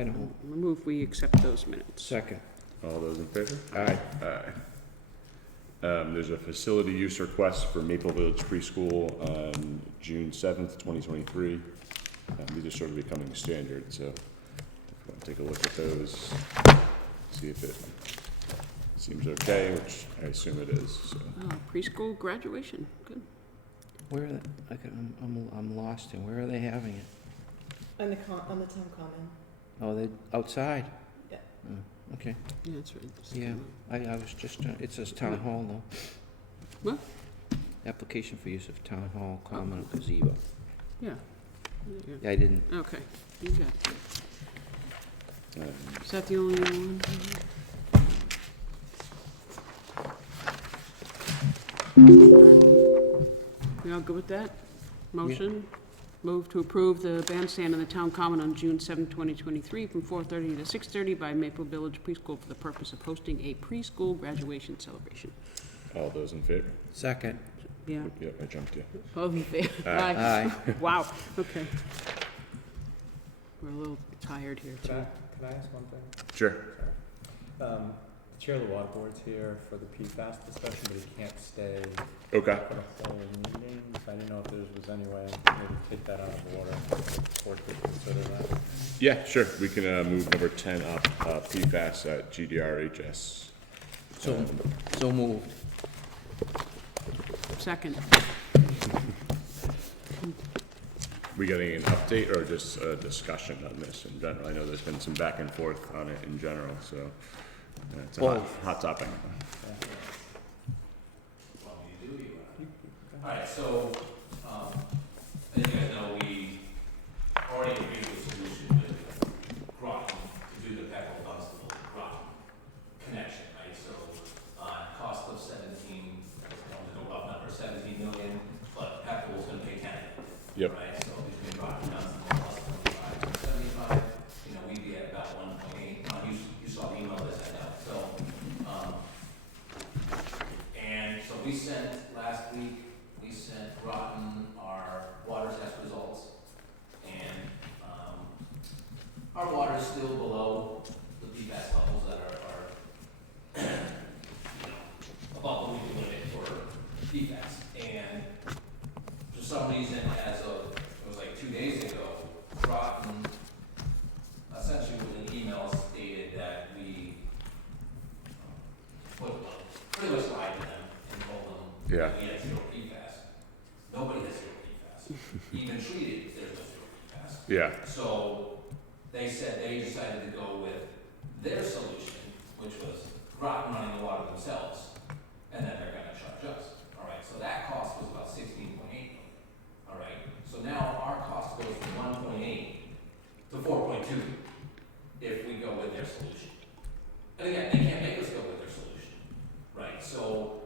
I don't. Move we accept those minutes. Second. All those in favor? Aye. Aye. There's a facility use request for Maple Village Preschool on June 7th, 2023. These are sort of becoming standard, so if you want to take a look at those, see if it seems okay, which I assume it is. So. Preschool graduation, good. Where are they? I'm lost in. Where are they having it? On the town common. Oh, they outside? Yeah. Oh, okay. Yeah, that's right. Yeah, I was just, it says town hall though. What? Application for use of town hall, common, gazebo. Yeah. Yeah, I didn't. Okay, you got it. Is that the only one? We all good with that? Motion? Move to approve the bandstand in the town common on June 7, 2023, from 4:30 to 6:30 by Maple Village Preschool for the purpose of hosting a preschool graduation celebration. All those in favor? Second. Yeah. Yep, I jumped you. All in favor? Aye. Wow, okay. We're a little tired here, too. Can I ask one thing? Sure. Sorry. The chair of the water board's here for the PFAS discussion, but he can't stay Okay. for the whole meeting. So I didn't know if there was any way maybe to take that out of order, or to consider that. Yeah, sure. We can move number 10 up, PFAS at GDRHS. So moved. Second. We getting an update or just a discussion on this in general? I know there's been some back and forth on it in general, so it's a hot topic. Alright, so, as you guys know, we already agreed with a solution with Groton to do the Peckrell Dunstable Groton connection, right? So, cost of 17, the rough number, 17 million, but Peckrell was gonna pay 10. Yep. Right, so between Groton and Dunstable plus 25 and 75, we'd be at about 1.8. You saw the email that I sent out, so, and so we sent, last week, we sent Groton our water test results, and our water is still below the PFAS levels that are above the legal limit for PFAS. And for some reason, as of, it was like 2 days ago, Groton essentially with an email stated that we pretty much lied to them and told them Yeah. that we had zero PFAS. Nobody has zero PFAS. Even treated, there's no zero PFAS. Yeah. So they said they decided to go with their solution, which was Groton running the water themselves, and then they're gonna charge us. All right, so that cost was about 16.8 million. All right, so now our cost goes from 1.8 to 4.2 if we go with their solution. And again, they can't make us go with their solution, right? So,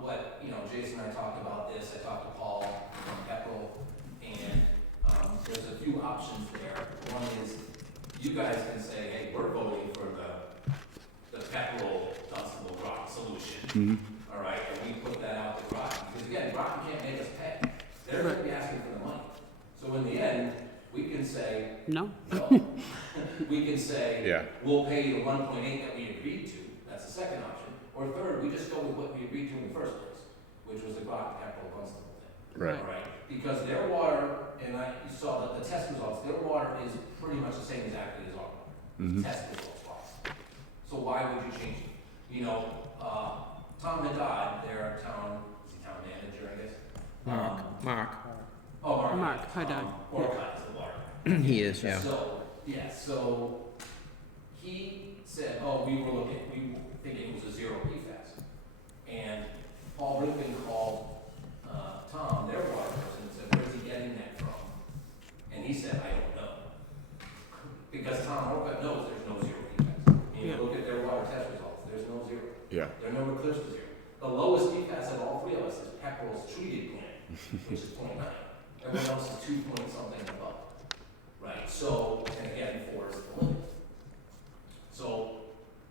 what, Jason and I talked about this, I talked to Paul from Peckrell, and there's a few options there. One is, you guys can say, hey, we're voting for the Peckrell Dunstable Groton solution. Mm-hmm. All right, and we put that out to Groton, because again, Groton can't make us pay. They're gonna be asking for the money. So in the end, we can say, No? we can say, Yeah. we'll pay you the 1.8 that we agreed to. That's the second option. Or third, we just go with what we agreed to in the first place, which was the Groton Peckrell Dunstable thing. Right. All right, because their water, and you saw that the test results, their water is pretty much the same exactly as our water. Mhm. Test results are. So why would you change it? Tom Haddad, their town, is he town manager, I guess? Mark. Oh, Mark. Mark Haddad. Orcott is the water. He is, yeah. So he said, we were thinking it was a zero PFAS. And Paul Ripken called Tom, their water person, and said, where's he getting that from? And he said, I don't know. Because Tom Orcott knows there's no zero PFAS. And you look at their water test results, there's no zero. Yeah. They're nowhere close to zero. The lowest PFAS of all three of us is Peckrell's treated plant, which is 0.9. Everyone else is 2 point something above. Right? So, and again, 4 is the limit. So,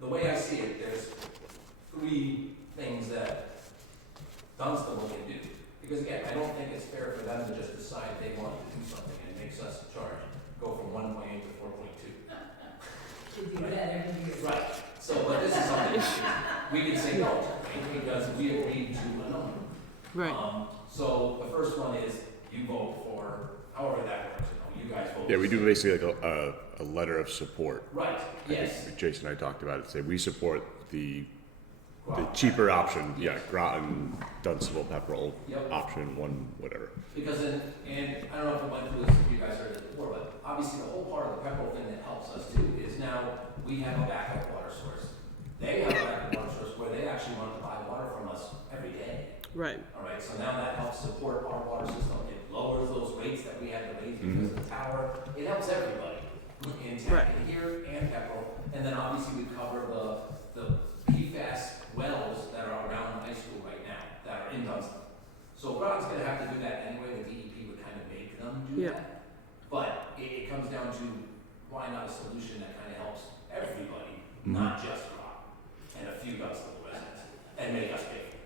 the way I see it, there's 3 things that Dunstable can do. Because again, I don't think it's fair for them to just decide they want to do something and makes us charge, go from 1.8 to 4.2. No, we could say no, right, because we agreed to a number. Right. So the first one is you vote for, however that works, you guys vote. Yeah, we do basically like a letter of support. Right, I yes, think Jason and I talked about it, say we support the cheaper option, yeah, Groton, Dunstable, Pepperell Yep. option, one, whatever. because and I don't know if I went through this, if you guys heard it before, but obviously the whole part of the Pepperell thing that helps us too is now we have a backup water source. They have a backup water source where they actually want to buy water from us every day. Right. All right, so now that helps support our water system. It lowers those rates that we had to raise because of the tower. It helps everybody in Right. town, in here and Pepperell. And then obviously we cover the PFAS wells that are around the high school right now, that are in Dunstable. So Groton's gonna have to do that anyway. The DEP would kind of make them do Yeah. that. But it comes down to why not a solution that kind of helps everybody, not just Groton and a few Dunstable residents, and make us pay for it.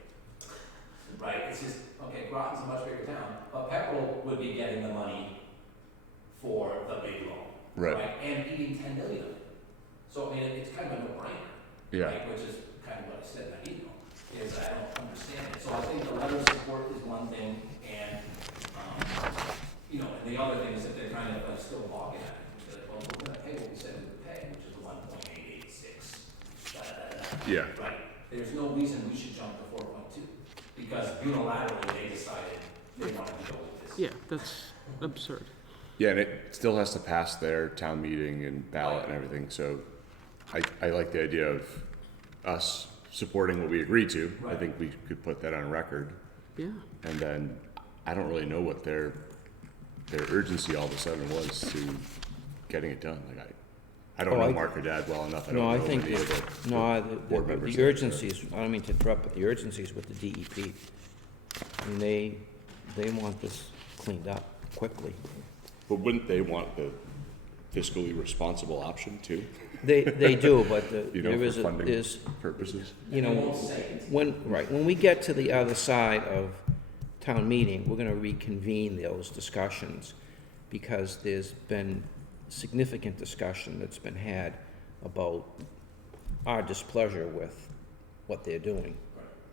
Right, it's just, okay, Groton's a much bigger town, but Pepperell would be getting the money for the big loan. Right. And eating 10 million of it. So, I mean, it's kind of a no-brainer. Yeah. Right, which is kind of what I said in that email, is I don't understand it. So I think the letter of support is one thing, and, you know, and the other thing is that they're kind of like still logging at it. They're like, well, we're gonna pay what we said we would pay, which is the 1.886. Yeah. Right, there's no reason we should jump to 4.2, because unilaterally they decided they wanted to go with this. Yeah, that's absurd. Yeah, and it still has to pass their town meeting and ballot and everything, so I like the idea of us supporting what we agreed to. I Right. think we could put that on record, Yeah. and then I don't really know what their urgency all of a sudden was to getting it done. Like I don't Oh, know I- Mark or Dad well enough. I No, don't I know think, any of that- the no, board members. the urgency is, I don't mean to interrupt, but the urgency is with the DEP. And they want this cleaned up quickly. But wouldn't they want the fiscally responsible option too? They do, but You know, there for is, funding is, purposes? you know, when we get to the other side of town meeting, we're gonna reconvene those discussions, because there's been significant discussion that's been had about our displeasure with what they're doing,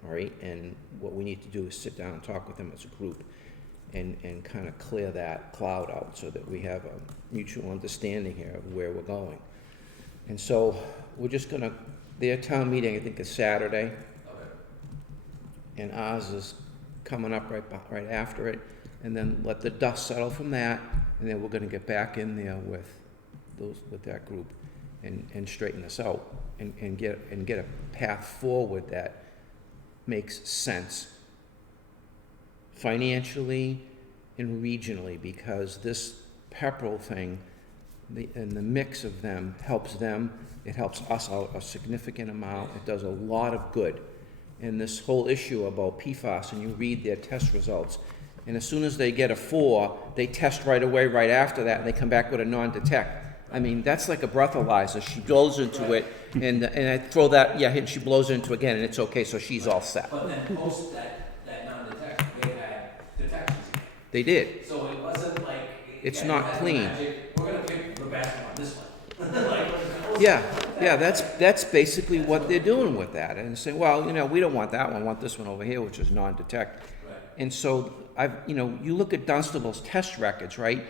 all right? And what we need to do is sit down and talk with them as a group and kind of clear that cloud out so that we have a mutual understanding here of where we're going. And so we're just gonna, their town meeting, I think, is Saturday, and ours is coming up right after it, and then let the dust settle from that, and then we're gonna get back in there with that group and straighten this out and get a path forward that makes sense financially and regionally, because this Pepperell thing, and the mix of them helps them, it helps us out a significant amount, it does a lot of good. And this whole issue about PFAS, and you read their test results, and as soon as they get a 4, they test right away right after that, and they come back with a non-detect. I mean, that's like a breathalyzer. She blows into it, and I throw that, yeah, and she blows into it again, and it's okay, so she's all set. But then post that non-detect, they had detections again. They did. So it wasn't like. It's yeah, not you had the clean. magic, we're gonna pick the best one, this one. Like, Yeah, that's basically what they're doing with that, and say, well, you know, we don't want that one, we want this one over here, which is non-detect. Right. And so you look at Dunstable's test records, right?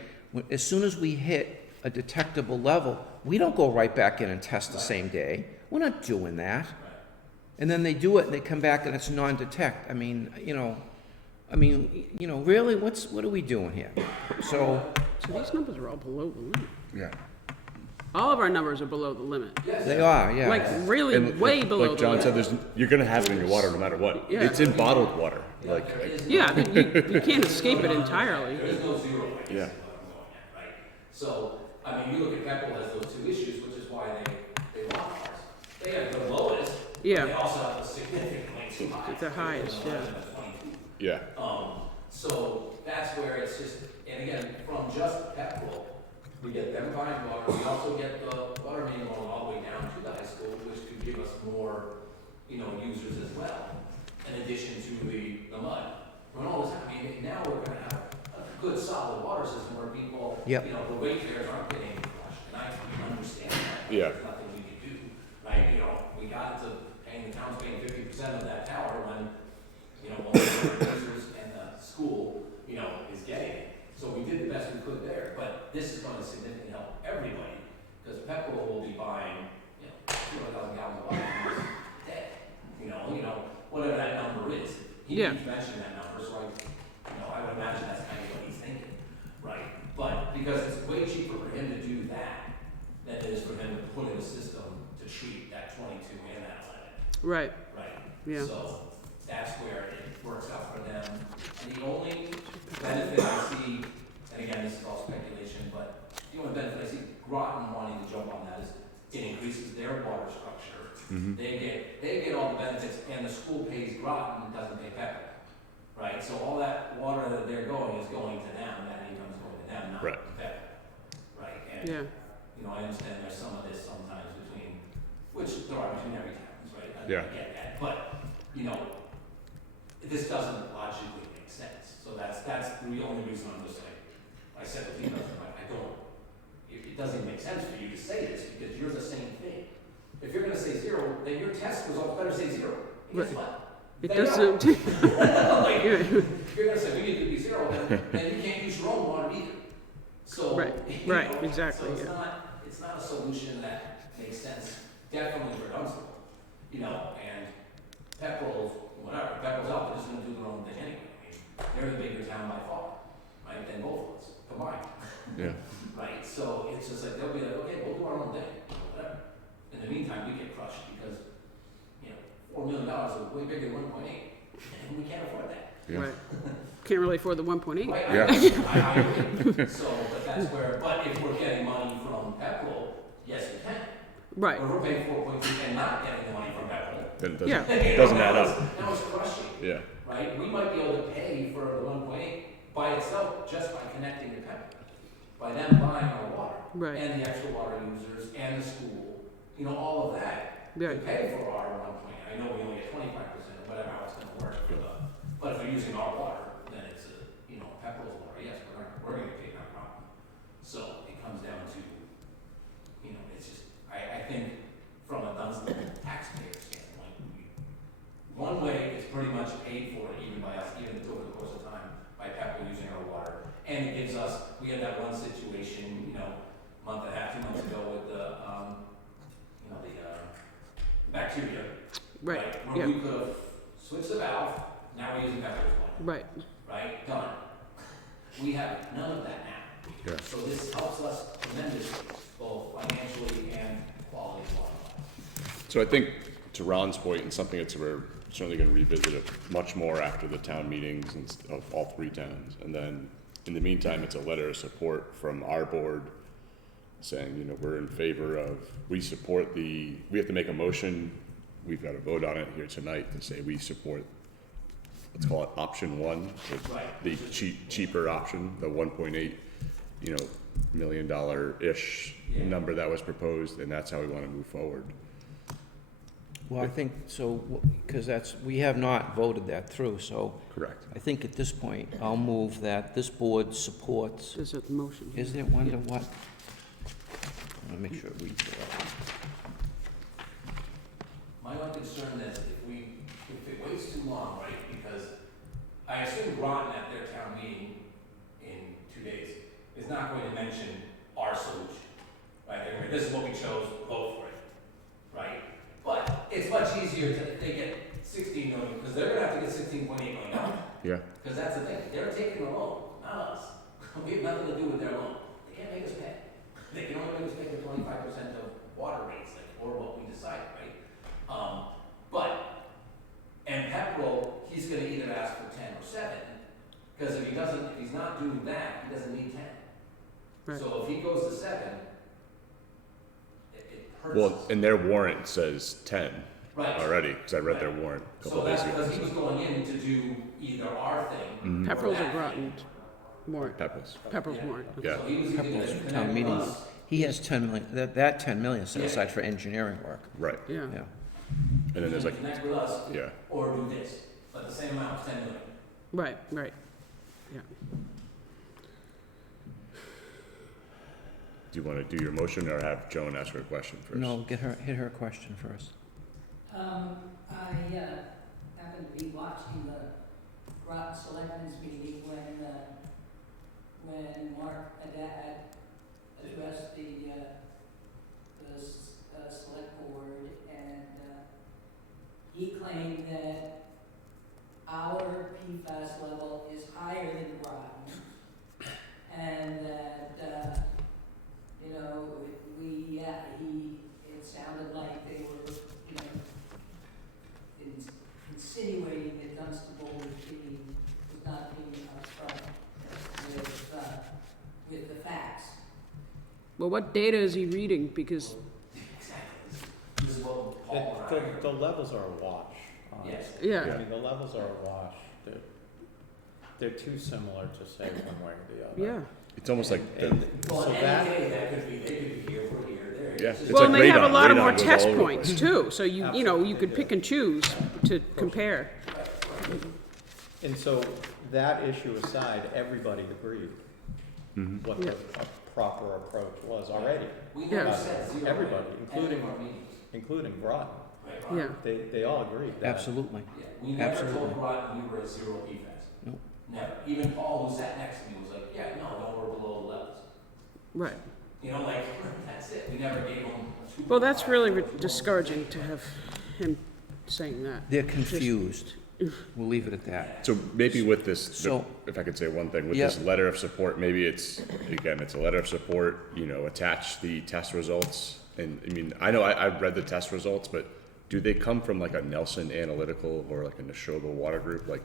As soon as we hit a detectable level, we don't go right back in and test the same day. We're not doing that. And then they do it, and they come back and it's non-detect. I mean, really, what are we doing here? So, So these numbers are all below the limit. Yeah. All of our numbers are below the limit. they are, yeah. Like, really And way below like the John limit. said, you're gonna have it in your water no matter what. Yeah. It's in bottled water, like, Yeah, you can't escape it entirely. There's no zero, I guess, Yeah. is what I'm going at, right? So, I mean, you look at Pepperell has those 2 issues, which is why they want ours. They have the lowest, but Yeah. they also have the significantly too high. The highest, yeah. 22. yeah. So that's where it's just, and again, from just Pepperell, we get them buying water, we also get the water main going all the way down to the high school, which could give us more, users as well, in addition to the mud. When all this, I mean, now we're gonna have a good solid water system where people, Yep. the wayfarers aren't getting flushed, and I can understand that. Yeah. There's nothing we can do, right? We got it to Yeah. keeps mentioning that number, so I would imagine that's kind of what he's thinking, right? But because it's way cheaper for him to do that than it is for him to put in a system to treat that 22 and that 11. Right, Right. yeah. So that's where it works out for them. And the only benefit I see, and again, this is all speculation, but the only benefit I see Groton wanting to jump on that is it increases their water structure. They get all the benefits, and the school pays Groton and doesn't pay Pepper. Right? So all that water that they're going is going to them, that income is going to them, not Right. to Pepper. Right? And Yeah, I understand there's some of this sometimes between, which there are between every towns, right? I Yeah. get that, but, this doesn't logically make sense. So that's the only reason I'm just like, I said to people, I don't, it doesn't make sense for you to say this, because you're the same thing. If you're gonna say 0, then your test results better say 0. And guess Right. what? it They doesn't, like, yeah, if you're gonna say we need to be 0, then you can't use your own water either. So, Right, right, exactly, So yeah. it's not a solution that makes sense, definitely for Dunstable. And Pepperell's, whatever, Pepperell's out, they're just gonna do their own thing anyway. They're the bigger town by far, right, than both of us combined. Yeah. Right, so it's just like, they'll be like, okay, we'll do our own thing, whatever. In the meantime, we get crushed because, $4 million is way bigger than 1.8, and we can't afford that. Yeah. right. Can't really afford the 1.8. Right, Yeah. I agree. So, but that's where, but if we're getting money from Pepperell, yes, we can. Right, Or if we're paying 4.2 and not getting the money from Pepperell. Then it Yeah. doesn't add up. Now it's crushing, Yeah. right? We might be able to pay for the 1.8 by itself just by connecting to Pepperell. By them buying our water. right, And the extra water users and the school, all of that. To right, pay for our 1.8. I know we only get 25% or whatever, how it's gonna work for but if we're using our water, then it's Pepperell's water, yes, we're gonna pay that problem. So it comes down to, it's just, I think from a Dunstable taxpayer standpoint, one way it's pretty much paid for even by us, even over the course of time, by Pepperell using our water. And it gives us, we had that one situation, month and a half, 2 months ago with the bacteria. right, Where yeah, we could have switched the valve, now we're using Pepperell's water. right, Right, done. We have none of that now. Yeah. So this helps us tremendously, both financially and quality of water. So I think to Ron's point, and something that we're certainly going to revisit it much more after the town meetings of all 3 towns. And then in the meantime, it's a letter of support from our board saying, we're in favor of, we support we have to make a motion. We've got to vote on it here tonight to say we support, let's call it option 1, Right. the cheaper option, the 1.8, $1 million-ish Yeah. number that was proposed, and that's how we want to move forward. Well, I think so, because we have not voted that through, so Correct. I think at this point, I'll move that this board supports, there's a motion. is there one to what? I want to make sure it reads it out. My only concern is if it waits too long, right, because I assume Groton at their town meeting in 2 days is not going to mention our solution, right? They're going to, this is what we chose, vote for it, right? But it's much easier if they get 16 million, because they're gonna have to get 16.8 million. Yeah. Because that's the thing, they're taking the loan, not us. We have nothing to do with their loan. They can't make us pay. They can only make us pay for 25% of water rates, or what we decide, right? And Pepperell, he's gonna either ask for 10 or 7, because if he's not doing that, he doesn't need 10. Right. So if he goes to 7, it hurts Well, us. and their warrant says 10 Right. already, because I read Right. their warrant a So couple that's days because he ago. was going in to do either our thing. Mhm. or Pepperell's or that Groton thing. warrant, Pebbles. Pepperell's warrant. Yeah. So he was either gonna Pepperell's connect town with meeting, us. he has 10 million, that 10 million set Yeah. aside for engineering work, Right. Yeah, yeah. And then there's like, Connect with us, yeah. or do this, but the same amount, 10 million. right, right, yeah. Do you want to do your motion or have Joan ask her a question first? No, hit her question first. I happened to be watching the Groton Selectmen's meeting when Mark Haddad addressed the select board, and he claimed that our Well, what data is he reading? Because, Exactly. This is what Paul and I. The levels are a wash, honestly. Yes. yeah, I mean, the levels are a wash. They're too similar to say one way or the other. yeah. It's almost like, And Well, so any that, day, that could be, they could be here, we're here, there. Yeah, It's just- it's Well, like and they have a radon. lot of more Radon goes test all over the points place. too, so you know, you Absolutely, could they pick do. and choose to compare. and so that issue aside, everybody agreed what the proper approach was already, We Yeah. never said zero. Everybody, in any of including- our meetings. including Groton. Right, Yeah, They all agreed that. Absolutely. Yeah, we never Absolutely. told Groton we were at zero PFAS. Nope. Never. Even Paul, who sat next to me, was like, yeah, no, we're below the levels. right. You know, like, that's it. We never gave them a 2.5. Well, that's really discouraging to have him saying that. They're confused. We'll leave it at that. so maybe with this, So- if I could say one thing, with Yeah. this letter of support, maybe it's, again, it's a letter of support, attach the test results. And, I mean, I know I've read the test results, but do they come from like a Nelson Analytical or like a Neshoba Water Group? Like,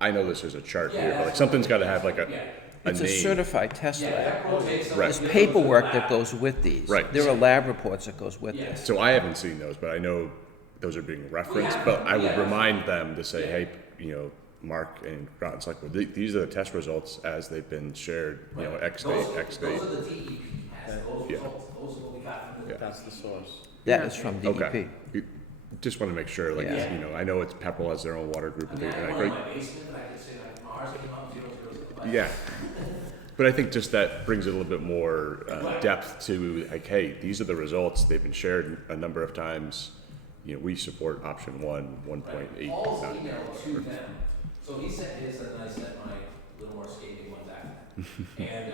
I know this is a chart Yeah, here, but like that's- something's gotta have like a Yeah, It's a name. certified test yeah, lab. that rotates. Right. There's paperwork that goes with these. Right. There are lab reports that goes with Yeah. this. So I haven't seen those, but I know those are being referenced, but I would remind them to say, hey, Mark and Groton Select Board, these are the test results as they've been shared, X date, X date. Those are the DEP has those Yeah. results. Those are what we got from the. Yeah. That's the source. That Yeah. is from Okay. DEP. Just wanna make sure, like, Yeah. I know it's Pepperell has their own water group, I but mean, they, I and have I one in agree. my basement, but I could say like ours came out 0.005. Yeah. But I think just that brings it a little bit more depth to like, hey, these are the results. They've been shared a number of times. We support option 1.8. Paul's email to them, so he sent his and I sent my little more scathing ones after. And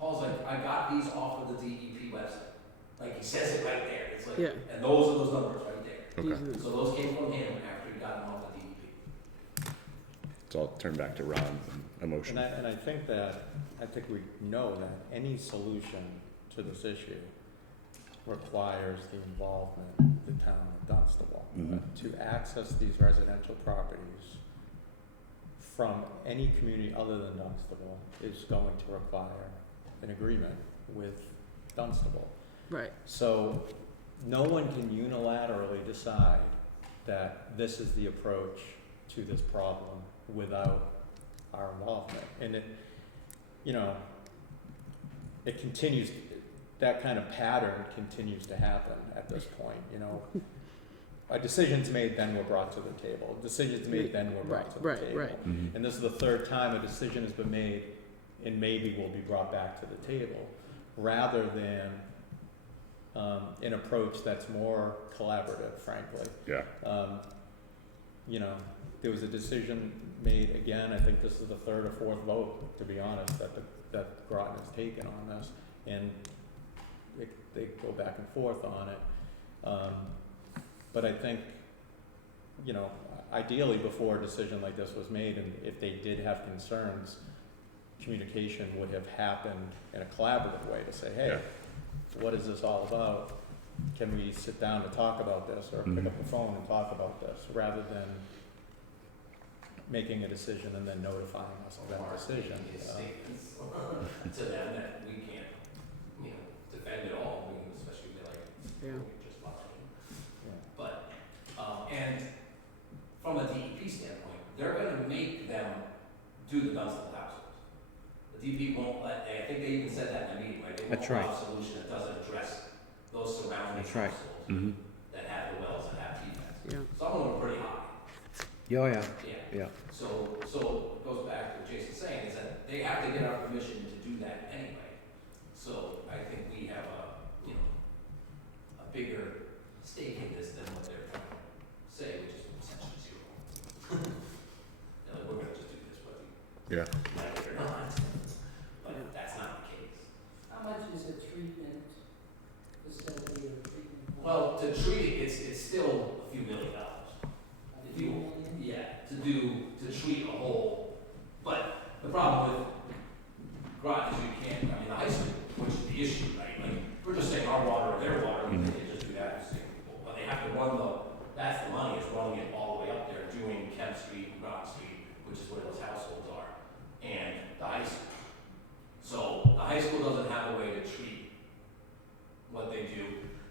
Paul's like, I got these off of the DEP website. Like, he says it right there. It's like, Yeah. and those are those numbers right there. Okay. These are- So those came from him after he got them off the DEP. So I'll turn back to Ron and a motion. And I think we know that any solution to this issue requires the involvement of the town of Dunstable. Mhm. To access these residential properties from any community other than Dunstable is going to require an agreement with Dunstable. Right, So no one can unilaterally decide that this is the approach to this problem without our involvement. And it continues, that kind of pattern continues to happen at this point, A decision's made, then we're brought to the table. Decision's made, then we're brought to the Right, table. right. Mhm. And this is the third time a decision has been made and maybe will be brought back to the table, rather than an approach that's more collaborative, frankly. Yeah. There was a decision made, again, I think this is the third or fourth vote, to be honest, that Groton has taken on this, and they go back and forth on it. But I think, ideally, before a decision like this was made, and if they did have concerns, communication would have happened in a collaborative way to say, hey, Yeah. what is this all about? Can we sit down to talk about this, or pick up the phone and talk about this, rather than making a decision and then notifying us of that decision. His statements to them that we can't, defend it all, especially if they're like, Yeah. we're just watching. Yeah. But, and from a DEP standpoint, they're gonna make them do the Dunstable households. The DEP won't let, I think they even said that in the meeting, right? They won't That's right. allow a solution that doesn't address those surrounding That's right. households Mm-hmm. that have the wells that have PFAS. Yeah. Some of them are pretty high, Oh, yeah, yeah. yeah. So it goes back to what Jason's saying, is that they have to get our permission to do that anyway. So I think we have a bigger stake in this than what they're trying to say, which is essentially zero. They're like, we're gonna just do this whether you Yeah. like it or not, but that's not the case. How much is a treatment facility or treatment plant? Well, to treat it, it's still a few $1 million. If you, to treat a whole, but the problem with Groton is you can't, the high school, which is the issue, right? Like, we're just saying our water or their water, they can just do that, but they have to run that's the money, is running it all the way up there, doing Kemp Street and Groton Street, which is where those households are, and the high school. So, the high school doesn't have a way to treat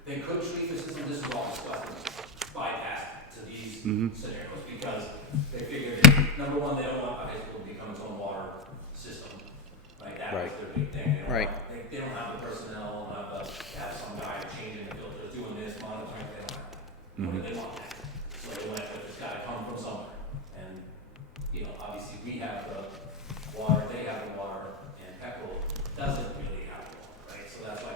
they could treat the system, this is all discussed, bypass to these scenarios, because they figured, number one, they don't want a high school to become its own water system. Like, that was Right. their big thing. They don't Right. want- They don't have the personnel, have some guy changing the filters, doing this, monitoring, they don't have that. What do they want that? So they went with, it's gotta come from somewhere. And, you know, obviously, we have the water, they have the water, and Pepperell doesn't really have the water, right? So that's why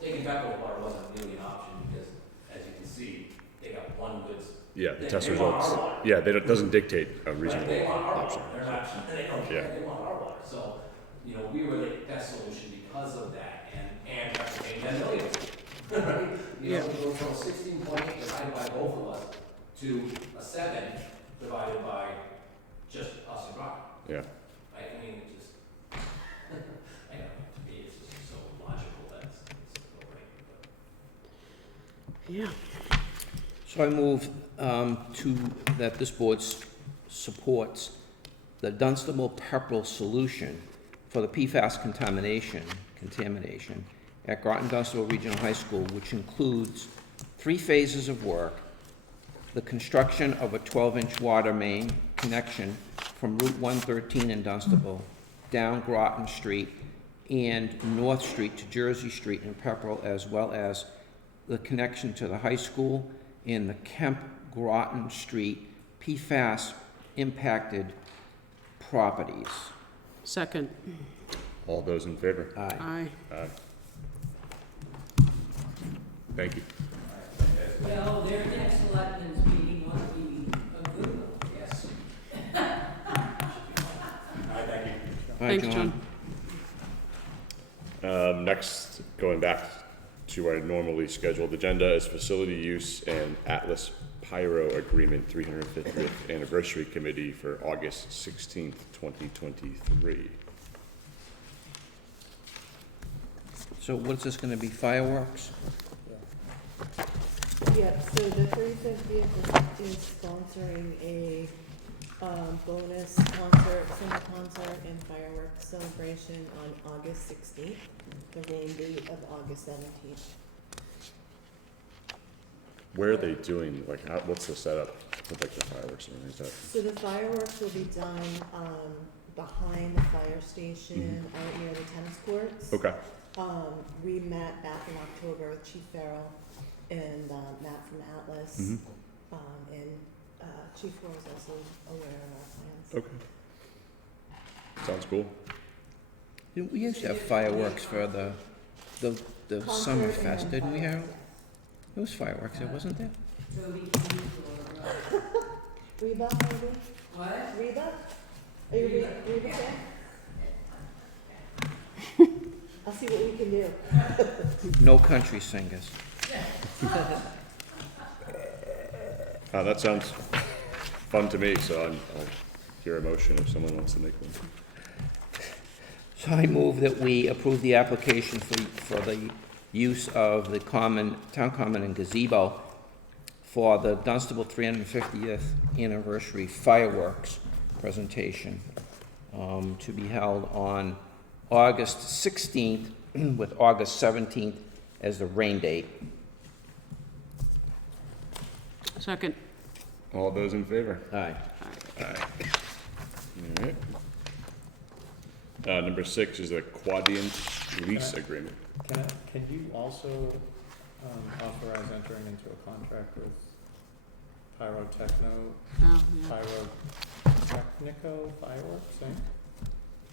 taking Pepperell water wasn't really an option, because, as you can see, they got one good. Yeah, the They- test they want results. our water. Yeah, it doesn't dictate a Right, reasonable they want our option. water, they're not, they don't Yeah. care, they want our water, so, you know, we were the best solution because of that, and after paying $10 million. Right? You know, we go from 16.8 divided by both of us to a 7 divided by just us and Rock. Yeah. I mean, it just, I know, to me, it's just so logical that it's no brainer, but. Yeah. So I move that this board supports the Dunstable-Pepperell solution for the PFAS contamination at Groton-Dunstable Regional High School, which includes 3 phases of work: the construction of a 12-inch water main connection from Route 113 in Dunstable down Groton Street and North Street to Jersey Street in Pepperell, as well as the connection to the high school and the Kemp Groton Street PFAS impacted properties. Second. All those in favor? Aye. Aye. Aye. Thank you. Well, their next selectmen's meeting ought to be a good one. Yes. All right, thank you. All right, Thanks, John. Next, going back to our normally scheduled agenda, is Facility Use and Atlas Pyro Agreement 350th Anniversary Committee for August 16th, 2023. So what's this gonna be, fireworks? Yep, so the 350th is sponsoring a bonus concert, summer concert and fireworks celebration on August 16th, the rain date of August 17th. Where are they doing, like, what's the setup with, like, the fireworks and everything? Is So the fireworks will be done behind the fire station out near the tennis courts. that? Okay. We met back in October with Chief Farrell and Matt from Atlas. Mhm. And Chief Farrell is also aware of our plans. Okay. Sounds cool. We used to have fireworks for the Concert summer and fest, then didn't we, Harold? fireworks, There was fireworks there, wasn't there? Toby Keith or, yeah. Reba, maybe? what? Reba? Are you Reba. Reba fan? I'll see what we can do. No country singers. That sounds fun to me, so I'll hear a motion if someone wants to make one. So I move that we approve the application for the use of the town common and gazebo for the Dunstable 350th anniversary fireworks presentation to be held on August 16th with August 17th as the rain date. Second. All those in favor? Aye. All right. Number 6 is a Quadient lease agreement. Can you also authorize entering into a contract with Pyrotechno, Oh, yeah. Pyrotechnico Fireworks, eh?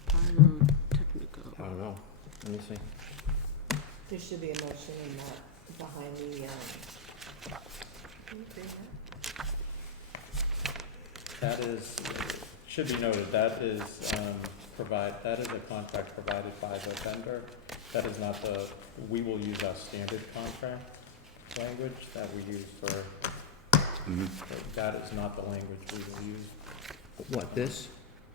Pyrotechnical. I don't know. Let me see. There should be a motion in that behind the, can you read that? That is, should be noted, that is, that is a contract provided by the vendor. That is not we will use our standard contract language that we use for, that is not the language we will use. What, this?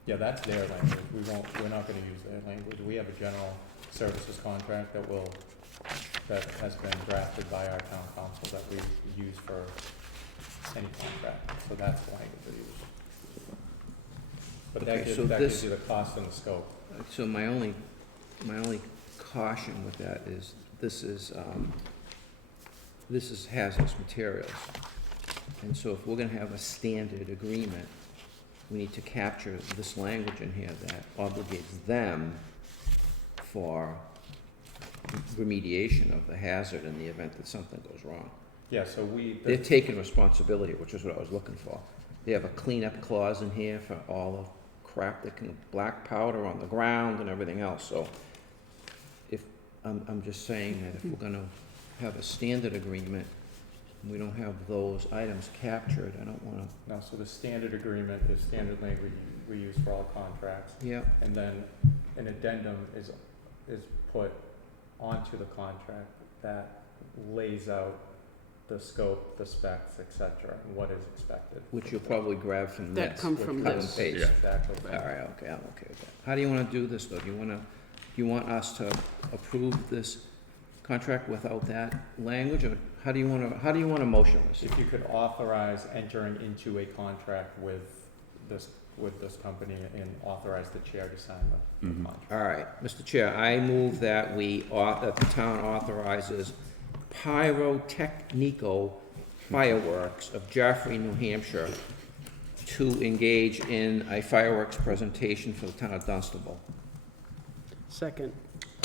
Yeah, that's their language. We're not gonna use their language. We have a general services contract that has been drafted by our town council that we use for any contract. So that's the language we use. But Okay, that so gives this- you the cost and the scope. So my only caution with that is, this is, this is hazardous materials. And so if we're gonna have a standard agreement, we need to capture this language in here that obligates them for remediation of the hazard in the event that something goes wrong. Yeah, so we, They're taking responsibility, which is what I was looking for. They have a cleanup clause in here for all the crap that can, black powder on the ground and everything else, so if, I'm just saying that if we're gonna have a standard agreement, we don't have those items captured, I don't wanna, no, so the standard agreement is standard language we use for all contracts. yeah, And then an addendum is put onto the contract that lays out the scope, the specs, et cetera, and what is expected. which you'll probably grab from this. That come from cut and this. paste. Yeah. Exactly. All right, okay, I'm okay with that. How do you wanna do this, though? Do you want us to approve this contract without that language, or how do you wanna motion this? If you could authorize entering into a contract with this company and authorize the chair to sign the Mhm. contract. All right, Mr. Chair, I move that that the town authorizes Pyrotechnico Fireworks of Jaffrey, New Hampshire, to engage in a fireworks presentation for the town of Dunstable. Second.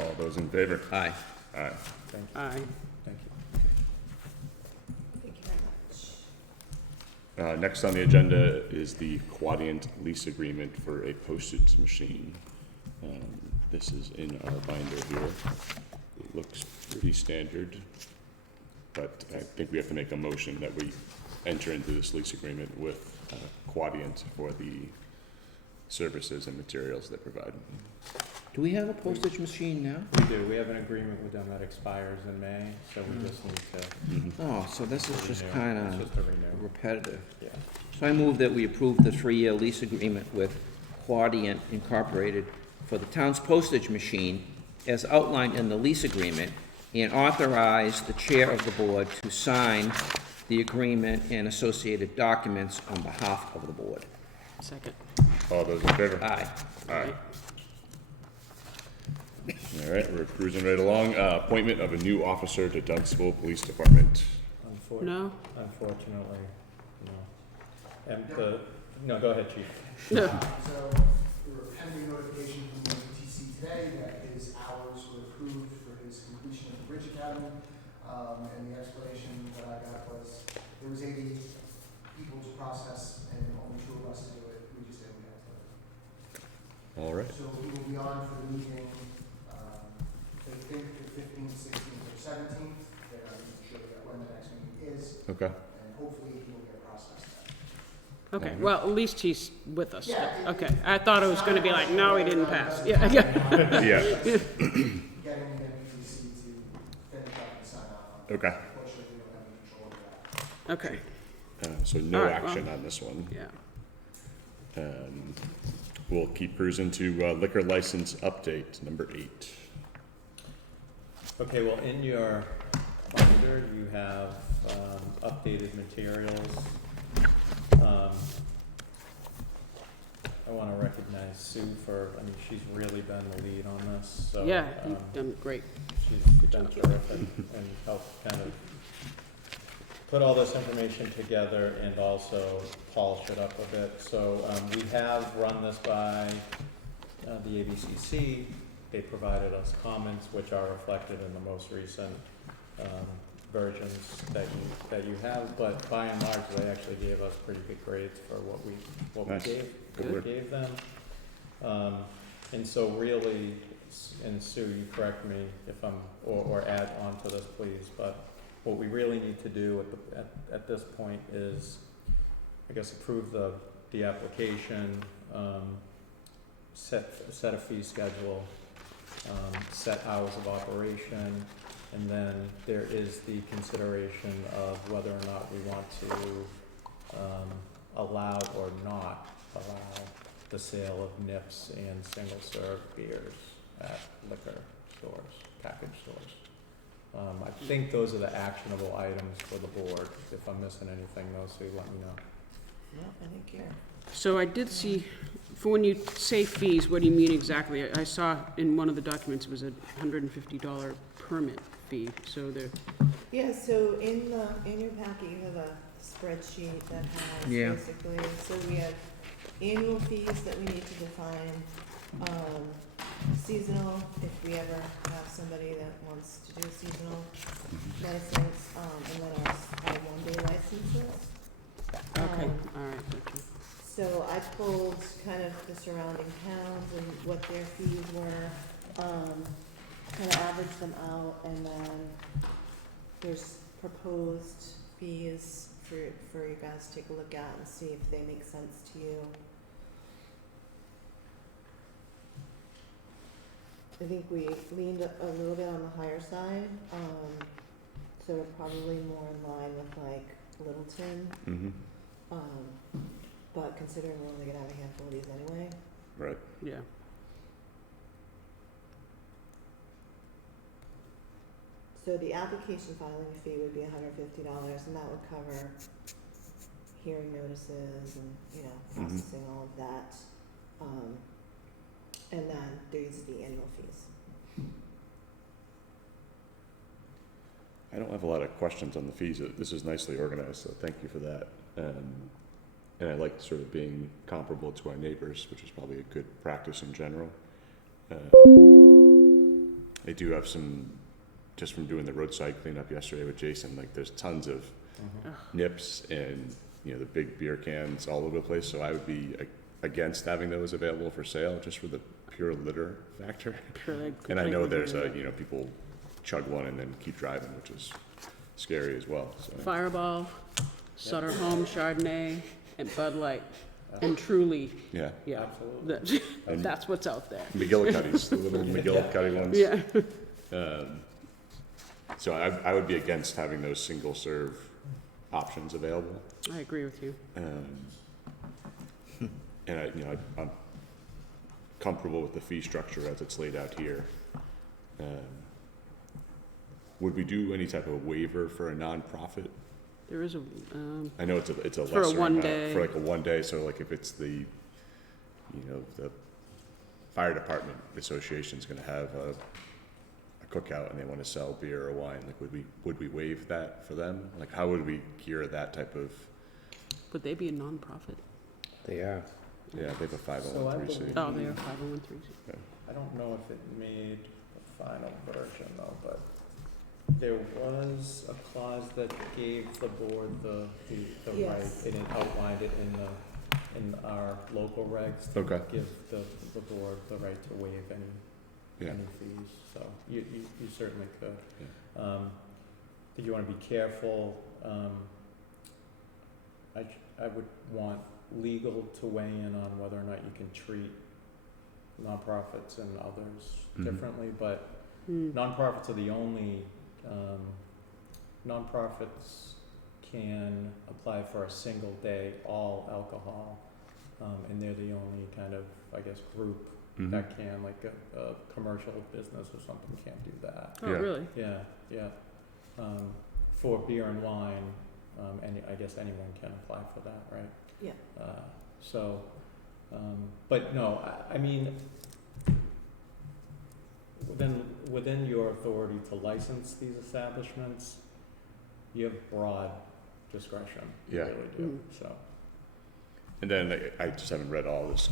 All those in favor? Aye. Aye. Aye. Thank you. Thank you very much. Next on the agenda is the Quadient lease agreement for a postage machine. This is in our binder here. It looks pretty standard, but I think we have to make a motion that we enter into this lease agreement with Quadient for the services and materials they provide. Do we have a postage machine now? We do, we have an agreement with them that expires in May, so we just need to Oh, so this is just renew. kinda It's just a renew, repetitive. yeah. So I move that we approve the 3-year lease agreement with Quadient Incorporated for the town's postage machine as outlined in the lease agreement, and authorize the chair of the board to sign the agreement and associated documents on behalf of the board. Second. All those in favor? Aye. Aye. All right, we're cruising right along. Appointment of a new officer to Dunstable Police Department. No? Unfortunately, no. And no, go ahead, chief. No. So, we were pending notification from the UTC today that his hours were approved for his completion of the Bridge Academy. And the explanation that I got was, there was 80 people to process and only 2 of us to do it, we just didn't have to. All right. So he will be on for the meeting, they think the 15th, 16th, or 17th, they're not even sure yet when the next meeting is, Okay. and hopefully he will get processed then. Okay, well, at least he's with us. Yeah. Okay, I thought it was gonna be like, no, he didn't pass. Yeah, yeah. Yeah. Getting the UTC to finish up and sign off on it. Okay. Unfortunately, we don't have any control over that. Okay, So no All right, action well. on this one. yeah. We'll keep cruising to liquor license update, number 8. Okay, well, in your binder, you have updated materials. I want to recognize Sue for, I mean, she's really been the lead on this, so. Yeah, you've done great. She's been terrific and helped kind of put all this information together and also polish it up a bit. So we have run this by the ABCC. They provided us comments which are reflected in the most recent versions that you have, but by and large, they actually gave us pretty good grades for what we Nice. Good work. gave them. And so really, and Sue, you correct me if I'm, or add on to this, please, but what we really need to do at this point is, I guess, approve the application, set a fee schedule, set hours of operation, and then there is the consideration of whether or not we want to allow or not allow the sale of nips and single-serve beers at liquor stores, package stores. I think those are the actionable items for the board. If I'm missing anything, though, Sue, let me know. No, I think you're. So I did see, for when you say fees, what do you mean exactly? I saw in one of the documents it was a $150 permit fee, so there, Yeah, so in your packet, you have a spreadsheet that has Yeah. basically, so we have annual fees that we need to define, seasonal, if we ever have somebody that wants to do a seasonal license, and then our one-day licenses. Okay, Um, all right, gotcha. So I pulled kind of the surrounding towns and what their fees were, kind of averaged them out, and then there's proposed fees for you guys to take a look at and see if they make sense to you. I think we leaned a little bit on the higher side, so we're probably more in line with like Littleton. Mm-hmm. But considering we're only gonna have a handful of these anyway, Right. Yeah, so the application filing fee would be $150, and that would cover hearing notices and, you know, processing all of that. And then there's the annual fees. I don't have a lot of questions on the fees. This is nicely organized, so thank you for that. And I like sort of being comparable to our neighbors, which is probably a good practice in general. I do have some, just from doing the roadside cleanup yesterday with Jason, like there's tons of nips and, you know, the big beer cans all over the place. So I would be against having those available for sale just for the pure litter factor. And I know there's you know, people chug one and then keep driving, which is scary as well. So. Fireball, Sutter Home Chardonnay, and Bud Light, and Truly, Yeah. yeah, Absolutely. that's what's out there. McGillicuddy's, the little McGillicuddy ones. Yeah, So I would be against having those single serve options available. I agree with you. And I'm comfortable with the fee structure as it's laid out here. Would we do any type of waiver for a nonprofit? There is a, I know it's a For a lesser one amount, day. for like a one day, so like if it's the, you know, the fire department association's gonna have a cookout and they wanna sell beer or wine, like would we waive that for them? Like how would we gear that type of, would they be a nonprofit? They are. yeah, they have a So I 501(c)(3). believe- Oh, they are 501(c)(3). I don't know if it made the final version though, but there was a clause that gave the board the right, Yes. and it outlined it in our local regs to Okay. give the board the right to waive Yeah. any fees, so you certainly could. Yeah. I think you wanna be careful, I would want legal to weigh in on whether or not you can treat nonprofits and others Mhm. differently, but Hmm. nonprofits are the only, nonprofits can apply for a single day, all alcohol, and they're the only kind of, I guess, group Mhm. that can, like a commercial business or something can't do that. Oh, Yeah. really? Yeah, yeah. For beer and wine, I guess anyone can apply for that, right? Yeah. So, but no, I mean, within your authority to license these establishments, you have broad discretion, you Yeah. really do, so. And then I just haven't read all this.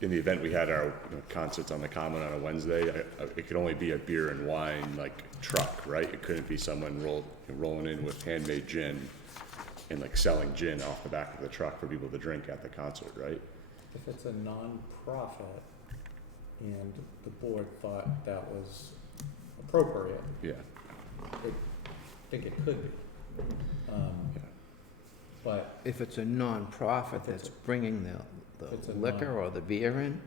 In the event we had our concerts on the Common on a Wednesday, it could only be a beer and wine like truck, right? It couldn't be someone rolling in with handmade gin and like selling gin off the back of the truck for people to drink at the concert, right? If it's a nonprofit and the board thought that was appropriate, Yeah. I think it could be. But If it's a nonprofit that's bringing It's the a liquor or the beer in,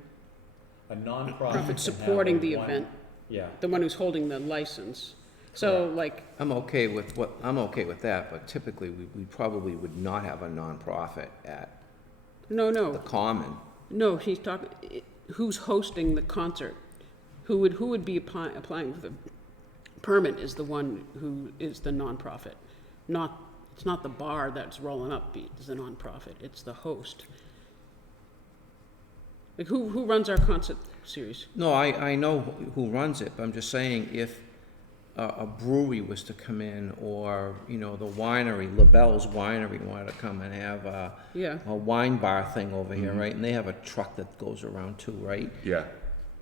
a nonprofit Profit can have supporting a the one- event, Yeah, the one who's holding the license. So like, I'm okay with that, but typically we probably would not have a nonprofit at no, the no, Common. no, he's talking, who's hosting the concert? Who would be applying for the permit is the one who is the nonprofit. It's not the bar that's rolling up is the nonprofit, it's the host. Like who runs our concert series? No, I know who runs it, but I'm just saying if a brewery was to come in, or, you know, the winery, LaBelle's Winery wanted to come and have Yeah, a wine bar thing over here, right? And they have a truck that goes around too, right? Yeah,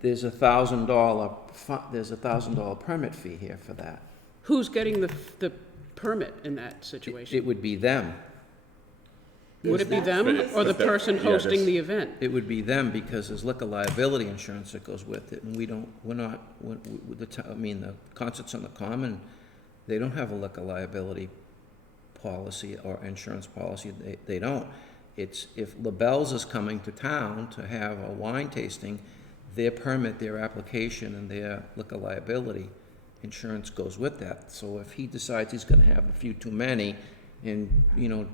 There's there's $1,000 permit fee here for that. who's getting the permit in that situation? It would be them. Would it be them But- or the but that- person yeah, hosting that's- the event? It would be them because there's liquor liability insurance that goes with it, and the Concerts on the Common, they don't have a liquor liability policy or insurance policy, they don't. It's, if LaBelle's is coming to town to have a wine tasting, their permit, their application, and their liquor liability insurance goes with that. So if he decides he's gonna have a few too many and, you know,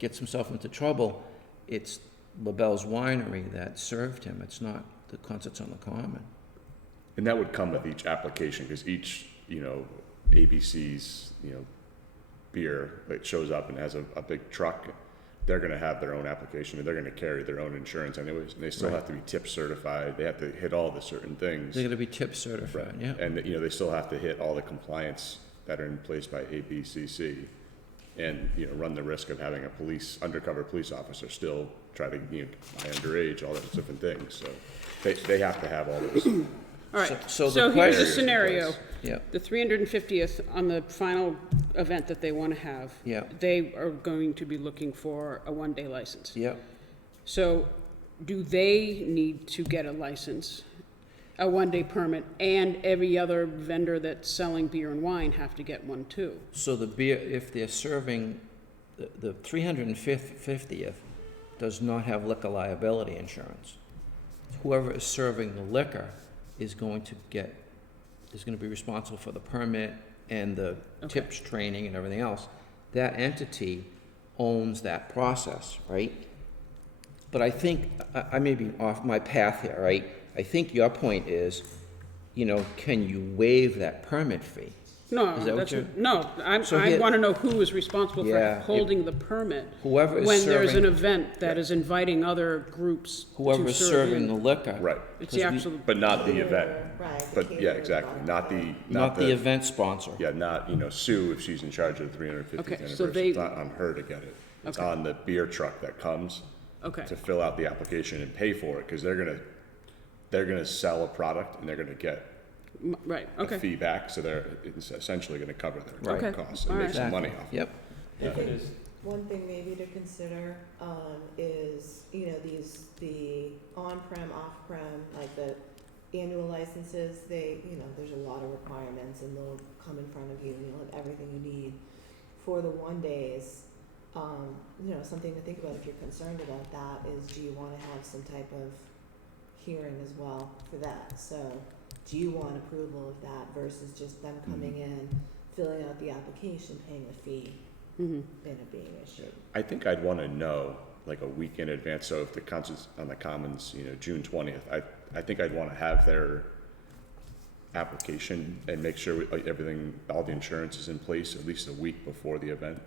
gets himself into trouble, it's LaBelle's Winery that served him, it's not the Concerts on the Common. and that would come with each application, because each, you know, ABC's, you know, beer that shows up and has a big truck, they're gonna have their own application, and they're gonna carry their own insurance anyways, and they still Right. have to be tip certified, they have to hit all the certain things. They're gonna be tip certified, yeah. And, you know, they still have to hit all the compliance that are in place by ABCC, and, you know, run the risk of having a undercover police officer still try to, you know, buy underage, all those different things, so they have to have all those. All right, So the so here's the question- scenario. Yeah, The 350th on the final event that they want to have. Yeah. They are going to be looking for a one-day license. yeah. So do they need to get a license, a one-day permit, and every other vendor that's selling beer and wine have to get one too? So the beer, if they're serving, the 350th does not have liquor liability insurance. Whoever is serving the liquor is going to be responsible for the permit and the Okay. tips training and everything else. That entity owns that process, right? But I think, I may be off my path here, right? I think your point is, you know, can you waive that permit fee? No, Is that what that's, you're- no, So I here- want to know who is responsible for Yeah, holding the permit Whoever is when there's an serving, event that is inviting other groups whoever to is serve serving in. the liquor. Right, It's the because we- actual, but not the event, Right. the but, yeah, caterer exactly, bottom. Not the event sponsor. Yeah, not, you know, Sue, if she's in charge of the 350th Okay, so anniversary, it's they- not on her to get it. It's Okay. on the beer truck that comes okay, to fill out the application and pay for it, because they're gonna sell a product and they're gonna get right, a okay. fee back, so it's essentially gonna cover their Right. costs and All make right. some money Exactly. off it. Yep, I If it think is, one thing maybe to consider, is, you know, the on-prem, off-prem, like the annual licenses, there's a lot of requirements and they'll come in front of you and you'll have everything you need. For the one days, something to think about if you're concerned about that is, do you wanna have some type of hearing as well for that? So, do you want approval of that versus just them coming in, filling out the application, paying a fee, Mhm. and it being issued? I think I'd wanna know, like, a week in advance, so if the concert's on the Commons, you know, June 20th, I think I'd wanna have their application and make sure everything, all the insurance is in place at least a week before the event.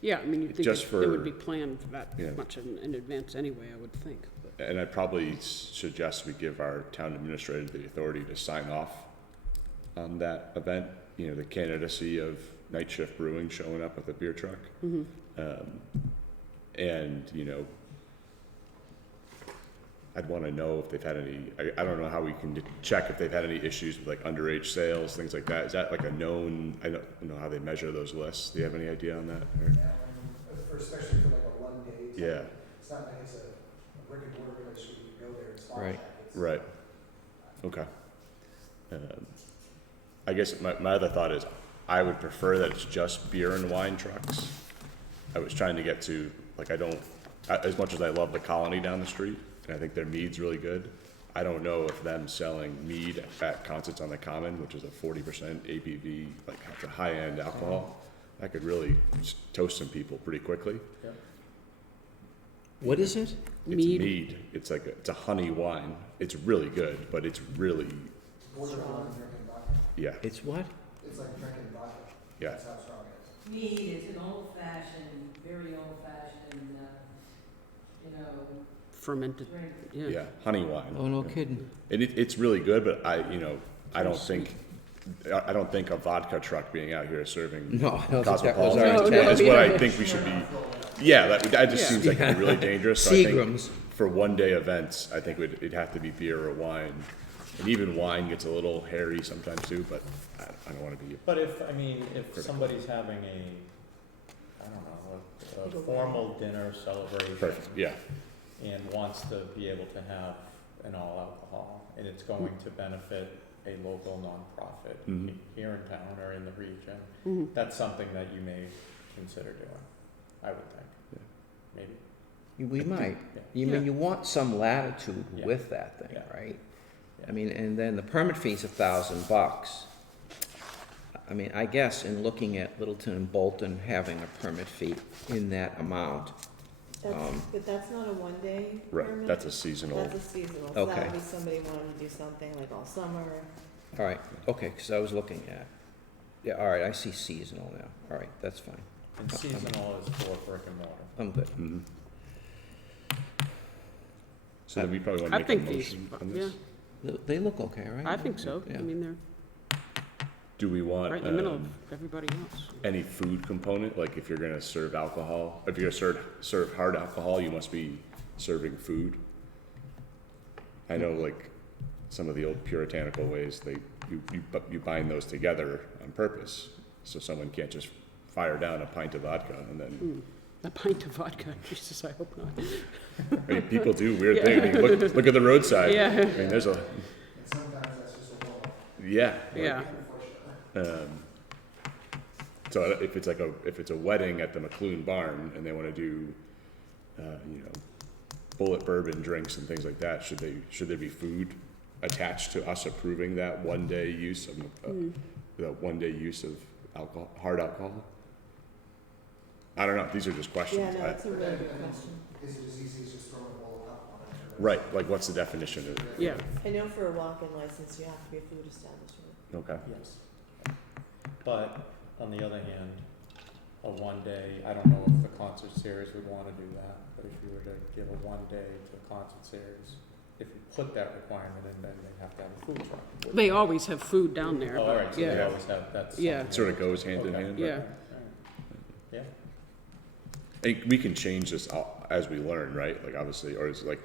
Yeah, I mean, you'd think Just it would for- be planned that Yeah. much in advance anyway, I would think. But And I'd probably suggest we give our town administrator the authority to sign off on that event, you know, the candidacy of Night Shift Brewing showing up with a beer truck. Mhm. And, you know, I'd wanna know if they've had any, I don't know how we can check if they've had any issues with like underage sales, things like that. Is that like a known, I don't know how they measure those lists. Do you have any idea on that? Or- Especially for like a one day. Yeah, It's not like it's a brick and mortar place where you can go there and spot Right. check. It's- right. Okay. I guess my other thought is, I would prefer that it's just beer and wine trucks. I was trying to get to, like, as much as I love the Colony down the street, and I think their mead's really good, I don't know if them selling mead at Concerts on the Common, which is a 40% ABV, like, it's a high-end alcohol, that could really toast some people pretty quickly. what is it? It's Mead. mead, it's like, it's a honey wine, it's really good, but it's really, Borderline drinking vodka. yeah, It's what? It's like drinking vodka. yeah. That's how strong it is. Mead is an old-fashioned, very old-fashioned, fermented, drink. Yeah, honey wine. Oh, no kidding. And it's really good, but I don't think I don't think a vodka truck being out here serving No, I don't think that was cosmopolitan our is intent. what I think we should be. Yeah, that just Yeah. seems like it'd be really dangerous. So I think Seagrams. for one-day events, I think it'd have to be beer or wine. And even wine gets a little hairy sometimes too, but I don't want to be. But if somebody's having I don't know, a formal dinner celebration. Perfect, yeah. And wants to be able to have an all alcohol, and it's going to benefit a local nonprofit Mhm. here in town or in the region, Mhm. that's something that you may consider doing, I would think. Yeah. Maybe. We might. Yeah. You mean, you want some latitude Yeah. with that thing, Yeah. right? Yeah. I mean, and then the permit fee's $1,000. I mean, I guess in looking at Littleton and Bolton having a permit fee in that amount, But that's not a one-day Right, permit? that's a seasonal. That's a seasonal, so that Okay. would be somebody wanting to do something like all summer. all right, okay, because I was looking at, yeah, all right, I see seasonal now, all right, that's fine, And seasonal is for brick and mortar. I'm good. Mhm. So then we probably want I to make a think these, motion on yeah, this. They look okay, right? I think so. Yeah. I mean, they're Do we want right in the middle of everybody else. any food component? Like if you're gonna serve alcohol, if you're gonna serve hard alcohol, you must be serving food. I know like some of the old puritanical ways, you bind those together on purpose, so someone can't just fire down a pint of vodka and then, A pint of vodka, Jesus, I hope not. I mean, people do weird things. I mean, look at the roadside. Yeah. I mean, there's a, And sometimes that's just a wall, yeah. like, Yeah, unfortunately. So if it's a wedding at the McLuhan barn and they wanna do, bullet bourbon drinks and things like that, should there be food attached to us approving that one-day use of, alcohol, hard alcohol? I don't know, these are just questions. Yeah, no, that's a really good question. Is it as easy as just throwing a bowl of alcohol in? Right, like what's the definition of, yeah. I know for a walk-in license, you have to be a food establishment. okay, Yes. But on the other hand, a one day, I don't know if the concert series would wanna do that, but if you were to give a one day to the concert series, if you put that requirement in, then they have to have a food truck. They always have food down there, Oh, all right, so they yeah, always have, that's. Yeah. something sort of else. goes hand in Okay. hand. yeah. Yeah, And we can change this as we learn, right? Like obviously, or it's like,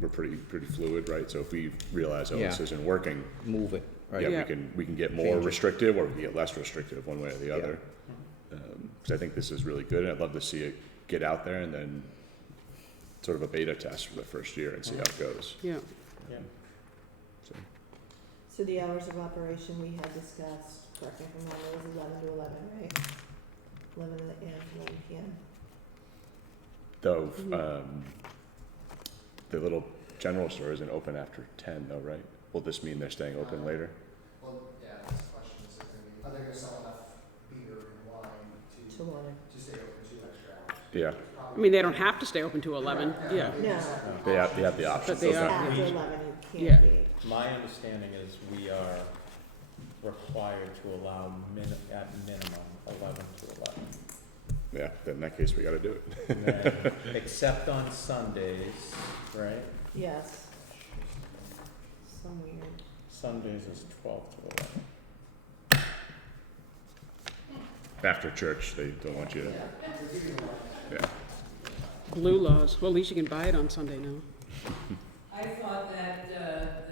we're pretty fluid, right? So if we realize, oh, this Yeah. isn't working, Move it, right? yeah, Yeah. we can get more Change it. restrictive or we can get less restrictive, one way or the Yeah. other. 'Cause I think this is really good and I'd love to see it get out there and then sort of a beta test for the first year and see how it goes. Yeah, yeah. So, So the hours of operation we had discussed, correct me if I'm wrong, it was 11 to 11, right? 11 AM to 11 PM. though, the little general store isn't open after 10 though, right? Will this mean they're staying open later? Well, yeah, that's the question, is it gonna be, are they gonna sell enough beer and wine To to 11. stay open 2 extra hours? Yeah, I mean, they don't have to stay open to 11, yeah. No, they have the option. But they are- after 11, you Yeah. can't be. My understanding is we are required to allow at minimum 11 to 11. Yeah, then in that case, we gotta do it. And then, except on Sundays, right? Yes. Some weird. Sundays is 12 to 11. After church, they don't want you to, yeah. Blue laws, well, at least you can buy it on Sunday now. I thought that,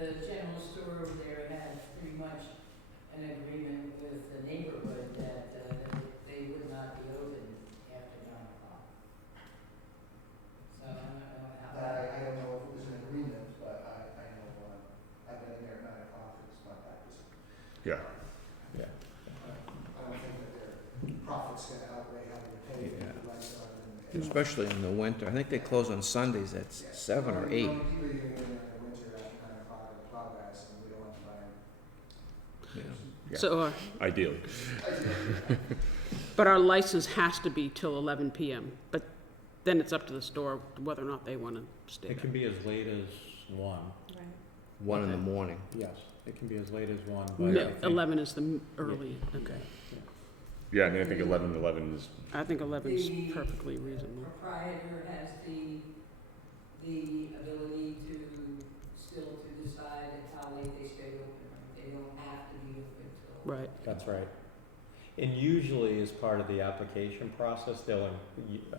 the general store over there had pretty much an agreement with the neighborhood that, they would not be open after 9 o'clock. So I don't know how that. I don't know if it was an agreement, but I know, I've been in there at 9 o'clock, it's my practice. Yeah, Yeah. I don't think that their profit's gonna outweigh having to pay Yeah. the lights on and. Especially in the winter, I think they close on Sundays at 7 or 8. People are gonna get in the winter after 9 o'clock on the plow guys, and we don't want to buy them. Yeah. So, Ideally. but our license has to be till 11 PM, but then it's up to the store whether or not they want to stay It there. can be as late as 1. Right. 1 in the morning. Yes, it can be as late as 1, but No, I think 11 is the early, okay. Yeah, I mean, I think 11 is, I think 11 is The perfectly reasonable. Proprietor has the ability to still to decide how late they stay open. They don't have Right. That's right. And usually as part of the application process,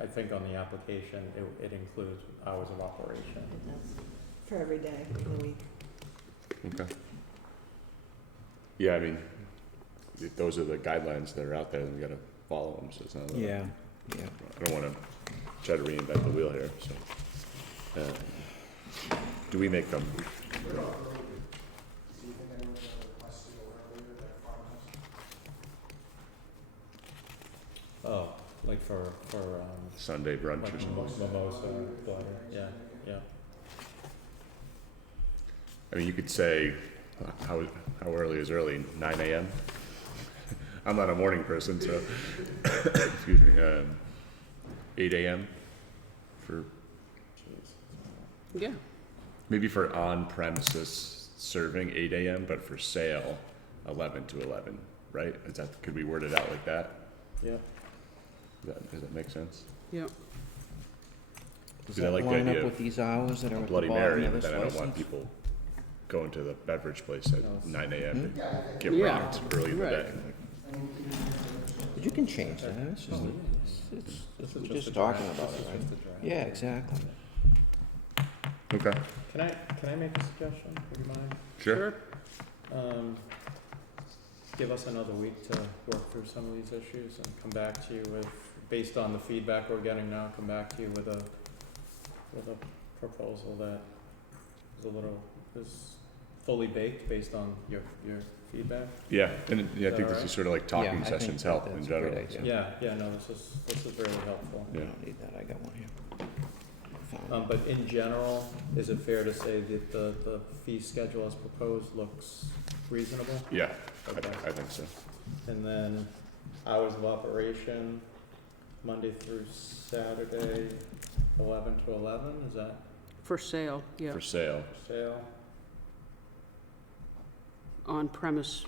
I think on the application, it includes hours of operation. It does, for every day of the week. Okay. Yeah, I mean, if those are the guidelines that are out there, then we gotta follow them, so it's not. Yeah, yeah. I don't wanna try to reinvent the wheel here, so. Do we make them? Do you think anyone's ever requested or earlier that farmhouse? Oh, like for Sunday brunch like or something? mimosa, blood, yeah, yeah. I mean, you could say, how early is early? 9 a.m.? I'm not a morning person, so, excuse me, 8 a.m. for, Yeah. maybe for on-premises serving 8 a.m., but for sale, 11 to 11, right? Is that, could we word it out like that? Yeah. Does that make sense? Yeah. Does Because I that like the line idea up of with these hours that are A at the Bloody bottom Mary, of but this then I don't want license? people going to the beverage place at No, it's- 9 a.m. Hmm? Yeah, I to think, get Yeah. rocked early in the Right. day. I mean, But you can change that, it's just, Oh, it's, This is we're just just a talking draft. about This it, is right? just a draft. Yeah, exactly. Okay, Can I make a suggestion? Would you mind? sure. Give us another week to work through some of these issues and come back to you with, based on the feedback we're getting now, come back to you with a proposal that is fully baked based on your feedback. Yeah, and yeah, I Is think that this all is sort of like talking Yeah, I think sessions that help that's in a great general. idea. so. Yeah, no, this is really helpful. I Yeah. don't need that, I got one here. Found it. But in general, is it fair to say that the fee schedule as proposed looks reasonable? Yeah, Okay. I think so. And then hours of operation, Monday through Saturday, 11 to 11, is that For sale, yeah. For sale, for sale? On-premise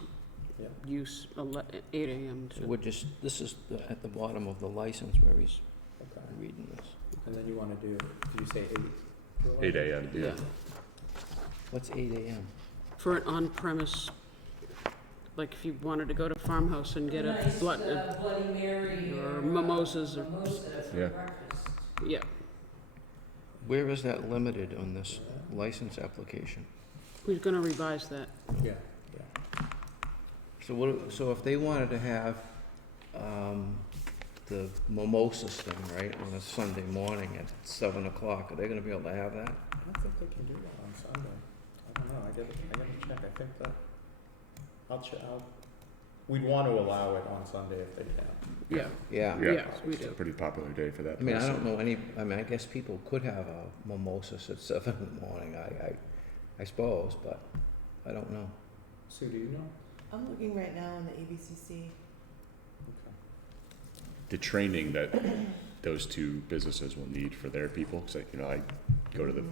Yeah. use, 8 AM So to, we're just, this is at the bottom of the license where he's Okay. reading this. And then you want to do, did you say 8 to 11? 8 a.m., yeah. yeah. What's 8 AM? For an on-premise, like if you wanted to go to farmhouse and get a nice, blood, Bloody Mary or or. mimosas or- Mimosa for Yeah. breakfast. yeah. Where is that limited on this license application? Who's gonna revise that? Yeah, So if they wanted to have, the mimosas thing, right, on a Sunday morning at 7 o'clock, are they gonna be able to have that? I don't think they can do that on Sunday. I don't know, I gotta check, I think that, we'd want to allow it on Sunday if they can. Yeah. Yeah. Yeah. Yes, we It's a do. pretty popular day for that. I mean, I place. don't know any, I mean, I guess people could have a mimosas at 7 in the morning, I suppose, but I don't know. Sue, do you know? I'm looking right now on the ABCC. Okay. The training that those two businesses will need for their people, because I go to the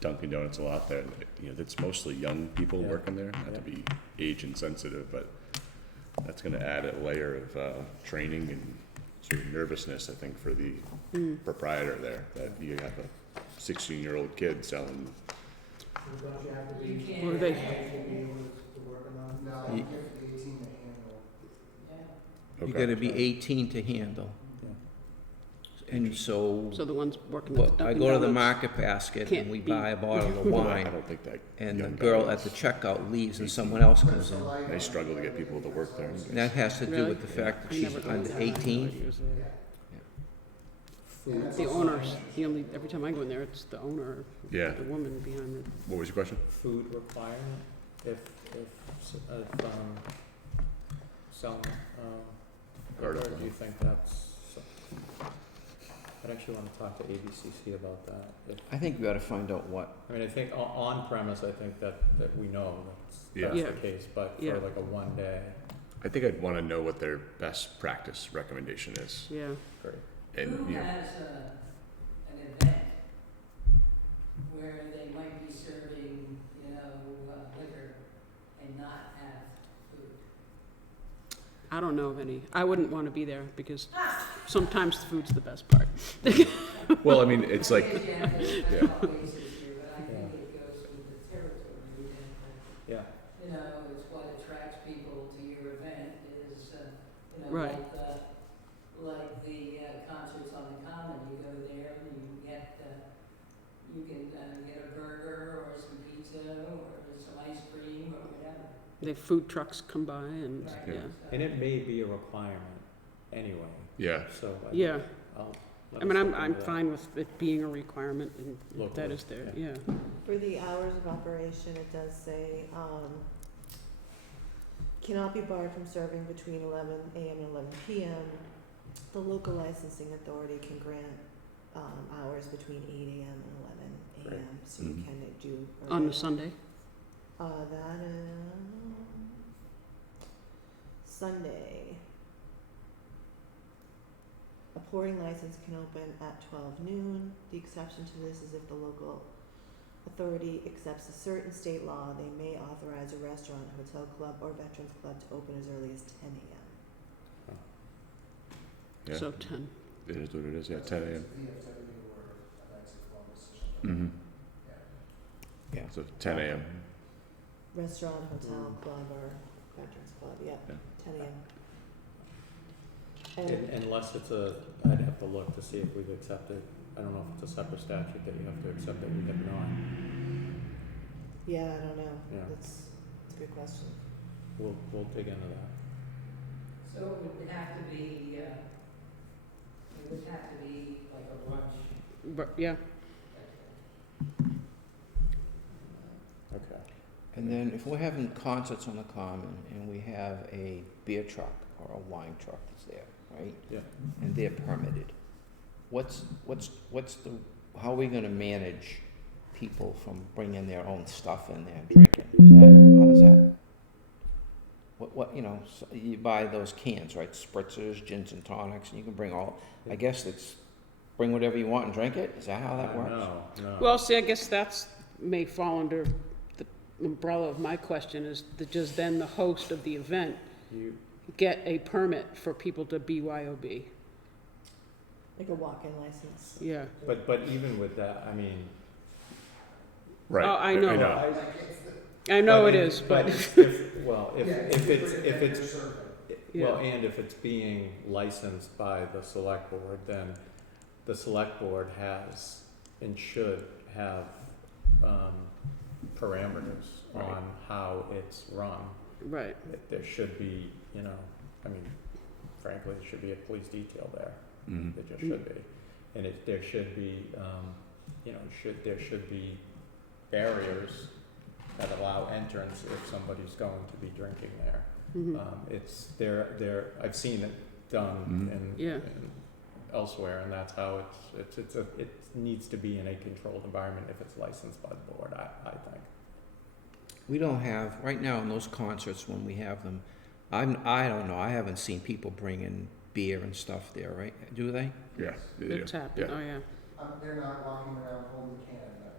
Dunkin' Donuts a lot there, and, it's mostly young people Yeah. working there, not to be age insensitive, but that's gonna add a layer of, training and sort of nervousness, I think, for the proprietor there, that you have a 16-year-old kid selling. don't you have to You be, can't. What are they- to be able to work on that? No, you have to be 18 to handle. Yeah. You Okay. gotta be 18 to handle. Yeah. And so, So the ones working at the I Dunkin' go to the Donuts. market basket Can't and we be- buy a bottle of I wine, don't think that. and the young girl guys- at the checkout leaves and someone else comes in. They struggle to get people to work there. And that has to do Really? with the fact that I she's never go under there. 18. Food, The owners, every time I go in there, it's the owner, Yeah. the woman behind the, What was your question? food requirement, if selling, or Article. do you think that's, I'd actually want to talk to ABCC about that. I think we ought to find out what, I mean, I think on premise, I think that we know Yeah. that's Yeah. the case, but Yeah. for like a 1 day, I think I'd want to know what their best practice recommendation is. yeah. great. And, Who has an event where they might be serving, liquor and not have food? I don't know of any. I wouldn't want to be there because sometimes the food's the best part. well, I mean, it's like, Maybe you have to Yeah. special places here, but I think it goes with the territory and, Yeah, it's what attracts people to your event Right. like the concerts on the Common, you go there and you get, you can get a burger or some pizza or some ice cream or whatever. The food trucks come by and, Right, yeah. so- And it may be a requirement anyway, Yeah, so. Yeah. I'll let I mean, us I'm look into that. fine with it being a requirement and if that Locally, is there, yeah. yeah. For the hours of operation, it does say, cannot be barred from serving between 11 AM and 11 PM. The local licensing authority can grant, hours between 8 AM and 11 Great. AM, so you Mhm. can do. On a earlier. Sunday? That is Sunday. A pouring license can open at 12 noon. The exception to this is if the local authority accepts a certain state law, they may authorize a restaurant, hotel club, or veterans club to open as early as 10 AM. yeah, So 10. it is what it is, yeah, 10 AM. VFW or a Knights of Columbus or something. Mm-hmm. Yeah. So 10 AM. Restaurant, hotel, club, or veterans club, yeah, Yeah. 10 AM. Unless it's I'd have to look to see if we've accepted, I don't know if it's a separate statute that you have to accept that we have not. Yeah, I don't know. Yeah. That's a good question. We'll dig into that. So it would have to be, it would have to be like a brunch. But, yeah, Okay. And then if we're having concerts on the Common and we have a beer truck or a wine truck that's there, right? Yeah. And they're permitted, what's the, how are we gonna manage people from bringing their own stuff in there and drinking? How does that, what, you know, so you buy those cans, right, spritzers, gins and tonics, and you can bring all, I guess it's, bring whatever you want and drink it? Is that how that works? No. well, see, I guess that's, may fall under the umbrella of my question is, does then the host of the event You, get a permit for people to BYOB? Like a walk-in license. Yeah. but even with that, I mean. Right. Oh, I know. I- I know but it if- is, but, if it's, yeah. well, and if it's being licensed by the select board, then the select board has and should have, parameters Right. on how it's run. Right, There should be, you know, I mean, frankly, there should be a police detail there. Mm-hmm. There just should be. And there should be, you know, there should be barriers that allow entrance if somebody's going to be drinking there. mhm, It's, I've seen it done Mhm. Yeah. in elsewhere, and that's how it needs to be in a controlled environment if it's licensed by the board, I think. We don't have, right now in those concerts when we have them, I don't know, I haven't seen people bringing beer and stuff there, right? Do they? Yeah. it's happened, Yeah. oh, yeah. They're not walking around holding the can, but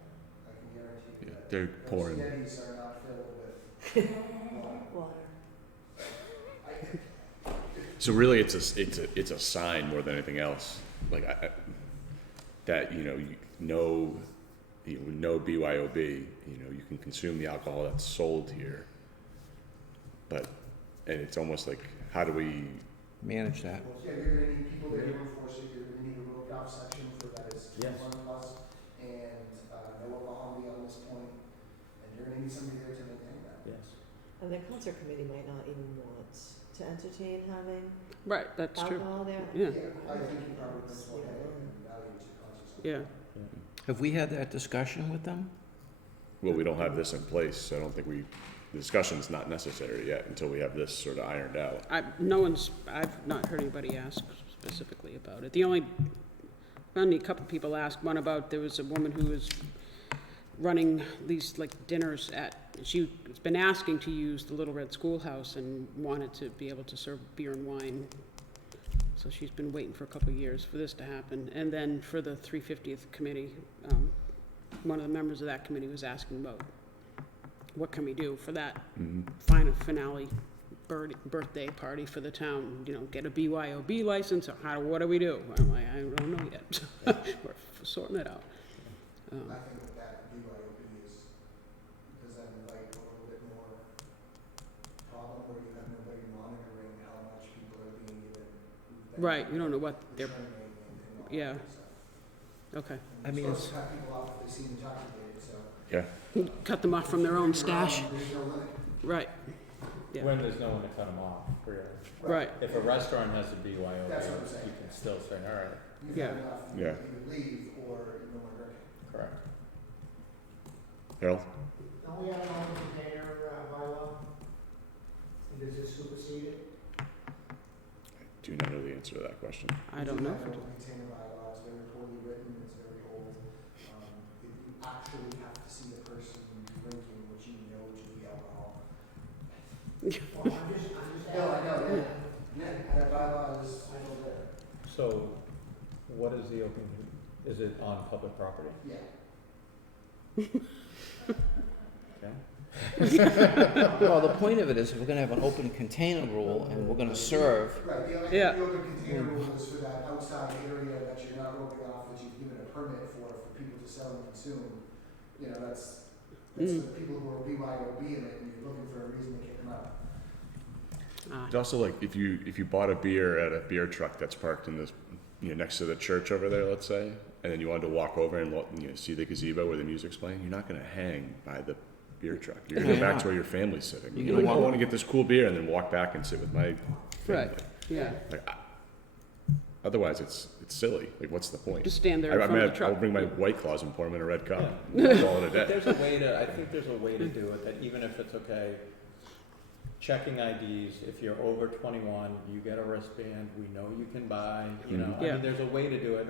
I can guarantee you Yeah, that. they're Those pouring. Yetis are not filled with water. Water. So really, it's a sign more than anything else. Like that, you know, no BYOB. You know, you can consume the alcohol that's sold here. And it's almost like, how do we? Manage that. Well, yeah, you're gonna need people there to enforce it, you're gonna need a roped off section for that is Yes. 21 plus, and, no alcohol beyond this point, and you're gonna need somebody there to maintain that. Yes. And the concert committee might not even want to entertain having Right, that's true, alcohol there. yeah, I think you probably bring more value to concerts. yeah. Have we had that discussion with them? Well, we don't have this in place, so I don't think the discussion's not necessary yet until we have this sort of ironed out. I've not heard anybody ask specifically about it. Only a couple people asked, one about, there was a woman who was running these like dinners she's been asking to use the Little Red Schoolhouse and wanted to be able to serve beer and wine. So she's been waiting for a couple of years for this to happen. And then for the 350th committee, one of the members of that committee was asking about what can we do for that Mm-hmm. final finale birthday party for the town, you know, get a BYOB license, or what do we do? I'm like, I don't know yet. We're sorting it out. I think that BYOB does that invite a little bit more problem where you have nobody monitoring how much people are being Right, we don't know what they're, Training and all yeah. that stuff. okay. I mean, Supposed it's, to cut people off if they seem intoxicated, so. Yeah, Cut them off from their own stash. There's no limit. Right, yeah. When there's no one to cut them off, really. Right, If a restaurant has a BYOB, That's what I'm saying. you can still say, all right, You've Yeah. had enough, you Yeah. either leave or you no longer drinking. correct. Harold? Don't we have an open container bylaw? Does this supersede it? I do not know the answer to that question. I don't know. It's a container bylaw, it's very poorly written, it's very old. You actually have to see the person drinking, which you know to be alcohol. Well, I'm just No, I know, asking. yeah, that bylaw is still there. So, what is the open, is it on public property? Yeah. Okay. well, the point of it is, we're gonna have an open container rule, and we're gonna serve, Right, Yeah. the open container rule is for that outside area that you're not roping off, that you've given a permit for people to sell and consume. You know, that's for the people who are BYOB in it, and you're looking for a reason to kick them out. It's also like if you bought a beer at a beer truck that's parked in this, next to the church over there, let's say, and then you wanted to walk over and see the gazebo where the music's playing, you're not gonna hang by the beer truck. You're gonna go back to where your family's sitting. You're You're gonna like, I walk- want to get this cool beer and then walk back and sit with my family. Right, yeah. Like, otherwise, it's silly. Like, what's the point? Just stand there in I front of the I'll truck. bring my White Claws and pour them in a red cup. Yeah. And call it a But day. there's a way to, I think there's a way to do it, that even if it's okay, checking IDs, if you're over 21, you get a wristband, we know you can buy, I Yeah. mean, there's a way to do it.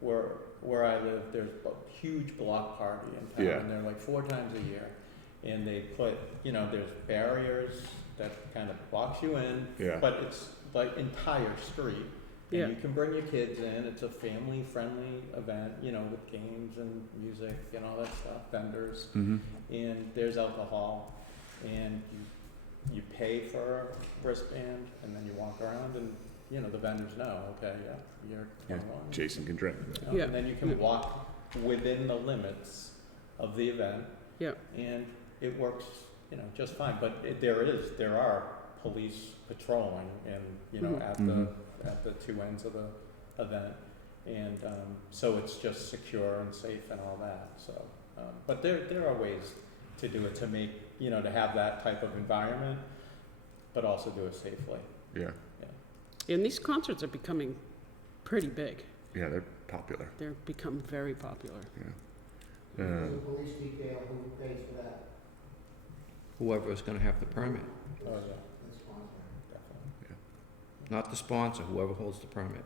Where I live, there's a huge block party in town, Yeah. and they're like 4 times a year. And they put, there's barriers that kind of box you in, Yeah. but it's like entire street. Yeah. And you can bring your kids in, it's a family-friendly event, with games and music and all that stuff, vendors. Mm-hmm. And there's alcohol, and you pay for a wristband, and then you walk around and, the vendors know, okay, yeah, you're Yeah. 21. Jason can drink. Yeah. And then you can Yeah. walk within the limits of the event. Yeah. And it works, just fine, but there are police patrolling and, Mhm. at the 2 ends of the event. And, so it's just secure and safe and all that, so, but there are ways to do it, to make, to have that type of environment, but also do it safely. Yeah. And these concerts are becoming pretty big. Yeah, they're popular. They're become very popular. Yeah. The police detail, who pays for that? whoever is gonna have the permit, Oh, yeah, The sponsor. definitely. not the sponsor, whoever holds the permit.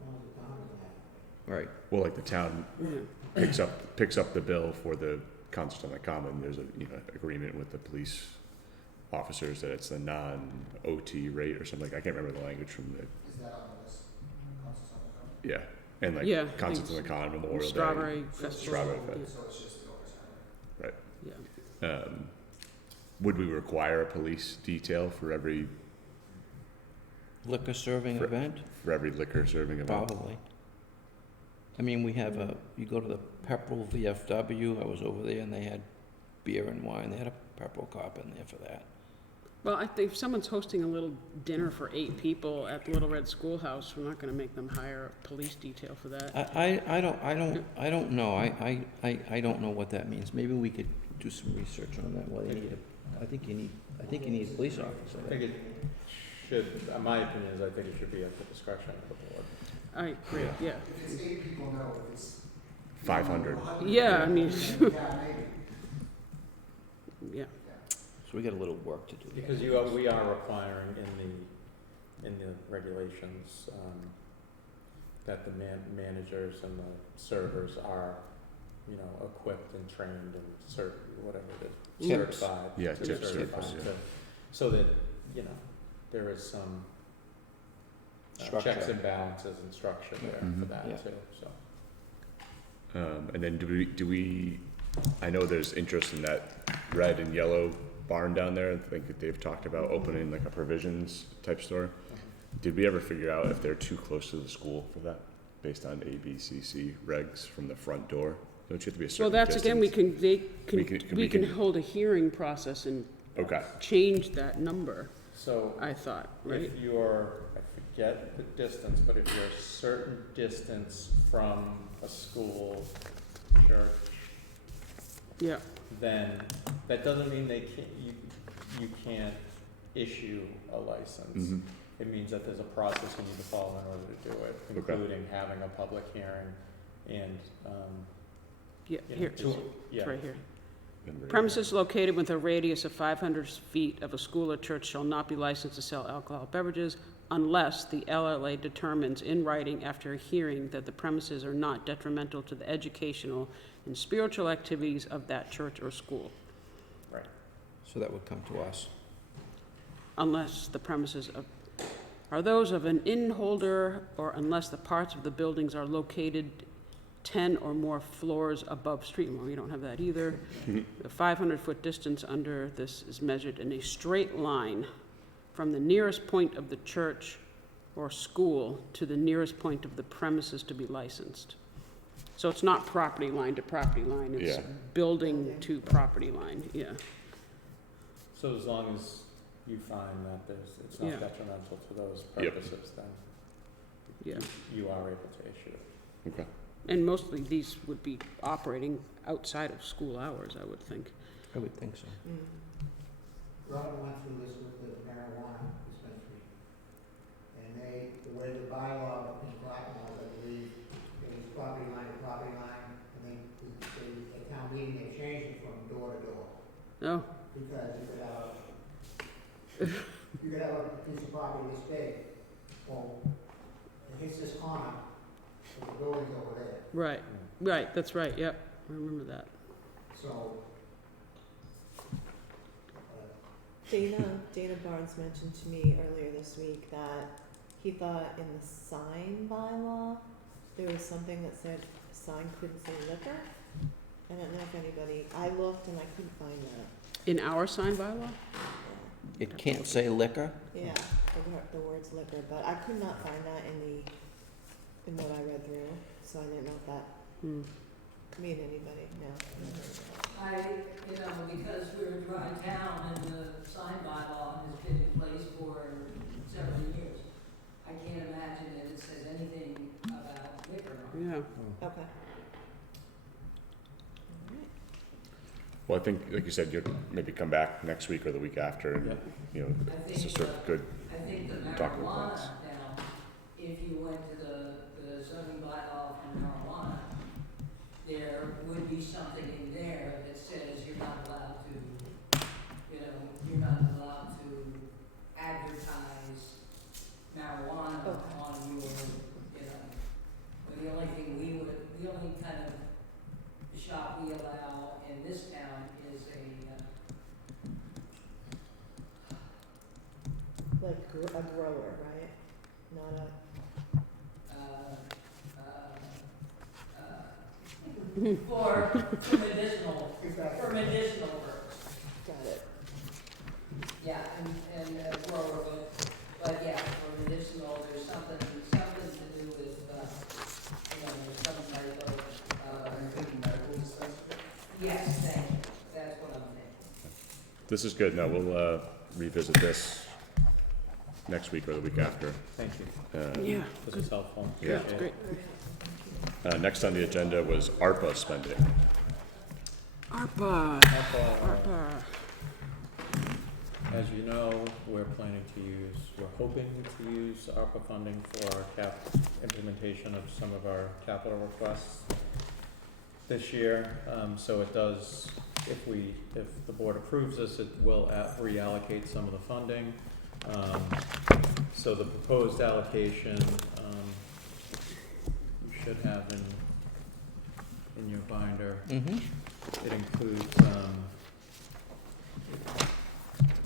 Well, the town doesn't have to Right, Well, like the town Yeah. picks up the bill for the concerts on the common. There's a agreement with the police officers that it's the non-OT rate or something. I can't remember the language from the Is that on the list? Concerts on the common? yeah, and like Yeah, I concerts on think the common, Memorial Day. Strawberry So it's Festival. Strawberry just- Fest. So it's just the oversight. Yeah. Would we require a police detail for every liquor serving For- event, liquor serving event? probably. I mean, we have you go to the Pepperell VFW, I was over there and they had beer and wine, they had a Pepperell cop in there for that. Well, I think if someone's hosting a little dinner for 8 people at the Little Red Schoolhouse, we're not gonna make them hire a police detail for that. I don't know, I don't know what that means, maybe we could do some research on that, whether you need I think you need a police officer I think there. it should, my opinion is I think it should be at the discretion of the board. I agree, yeah. If it's 8 people, no, if it's. 500. 100 Yeah, I mean- people, yeah, maybe. Yeah. So we got a little work to do. there. Because we are requiring in the regulations, that the managers and the servers are, equipped and trained and whatever it is, Tips. certified. Yeah, to tips, certified tips, to- So that, there is some Structure. checks and balances and structure there for Mhm. that Yeah. too, so. And then do we, I know there's interest in that red and yellow barn down there. I think that they've talked about opening like a provisions type store. Did we ever figure out if they're too close to the school for that, based on ABCC regs from the front door? Don't you have to be a Well, certain that's again, we distance? we can hold a hearing process and Okay, change that number, So I thought, right? if you're, get the distance, but if you're a certain distance from a school, church, Yeah, then that doesn't mean you can't issue a license. Mhm. It means that there's a process you need to follow in order to do it, including having a public hearing and, yeah, you know, here, it's yeah. right here. And Premises located with a radius of 500 feet of a school or church shall not be licensed to sell alcohol beverages unless the LLA determines in writing after a hearing that the premises are not detrimental to the educational and spiritual activities of that church or school, Right. So that would come to us. unless the premises are those of an inn holder or unless the parts of the buildings are located 10 or more floors above street. Well, we don't have that either. The 500-foot distance under this is measured in a straight line from the nearest point of the church or school to the nearest point of the premises to be licensed. So it's not property line to property line, it's Yeah. building to property line, yeah. So as long as you find that it's Yeah. not detrimental to those Yep. purposes, then Yeah, you are able to issue it. Okay. and mostly these would be operating outside of school hours, I would think. I would think so. Robin went through this with the marijuana dispensary. And the way the bylaw in Groton was, I believe, it was property line to property line, and then at town meeting, they changed it from door to door. Oh, Because you could have a piece of property this big, well, it hits this corner, but the building's over there. right, right, that's right, yep, I remember that. So, Dana Barnes mentioned to me earlier this week that he thought in the sign bylaw, there was something that said a sign couldn't say liquor. I don't know if anybody, I looked and I couldn't find that. In our sign bylaw? It can't say liquor? Yeah, the words liquor, but I could not find that in what I read through, so I didn't know if that Hmm. made anybody, no. Because we're a dry town and the sign bylaw has been in place for several years, I can't imagine that it says anything about liquor on it. Yeah, Okay. Well, I think, like you said, you'd maybe come back next week or the week after, and, Yeah. you know, I it's think, a sort of good I think the talking marijuana points. now, if you went to the zoning bylaw for marijuana, there would be something in there that says you're not allowed to, you're not allowed to advertise marijuana Okay. on your, but the only kind of shop we allow in this town is Like a grower, right? Not a, for medicinal purposes. got it. Yeah, and grower, but yeah, for medicinal, there's something to do with, there's some type of, I'm thinking medical dispensary. yes, thank you, that's what I'm thinking. This is good. No, we'll revisit this next week or the week after. Thank you. yeah, This is helpful. Yeah. that's great. Next on the agenda was ARPA spending. ARPA, ARPA, ARPA. as you know, we're hoping to use ARPA funding for our implementation of some of our capital requests this year. So it does, if the board approves this, it will reallocate some of the funding. So the proposed allocation, you should have in your binder. Mm-hmm. It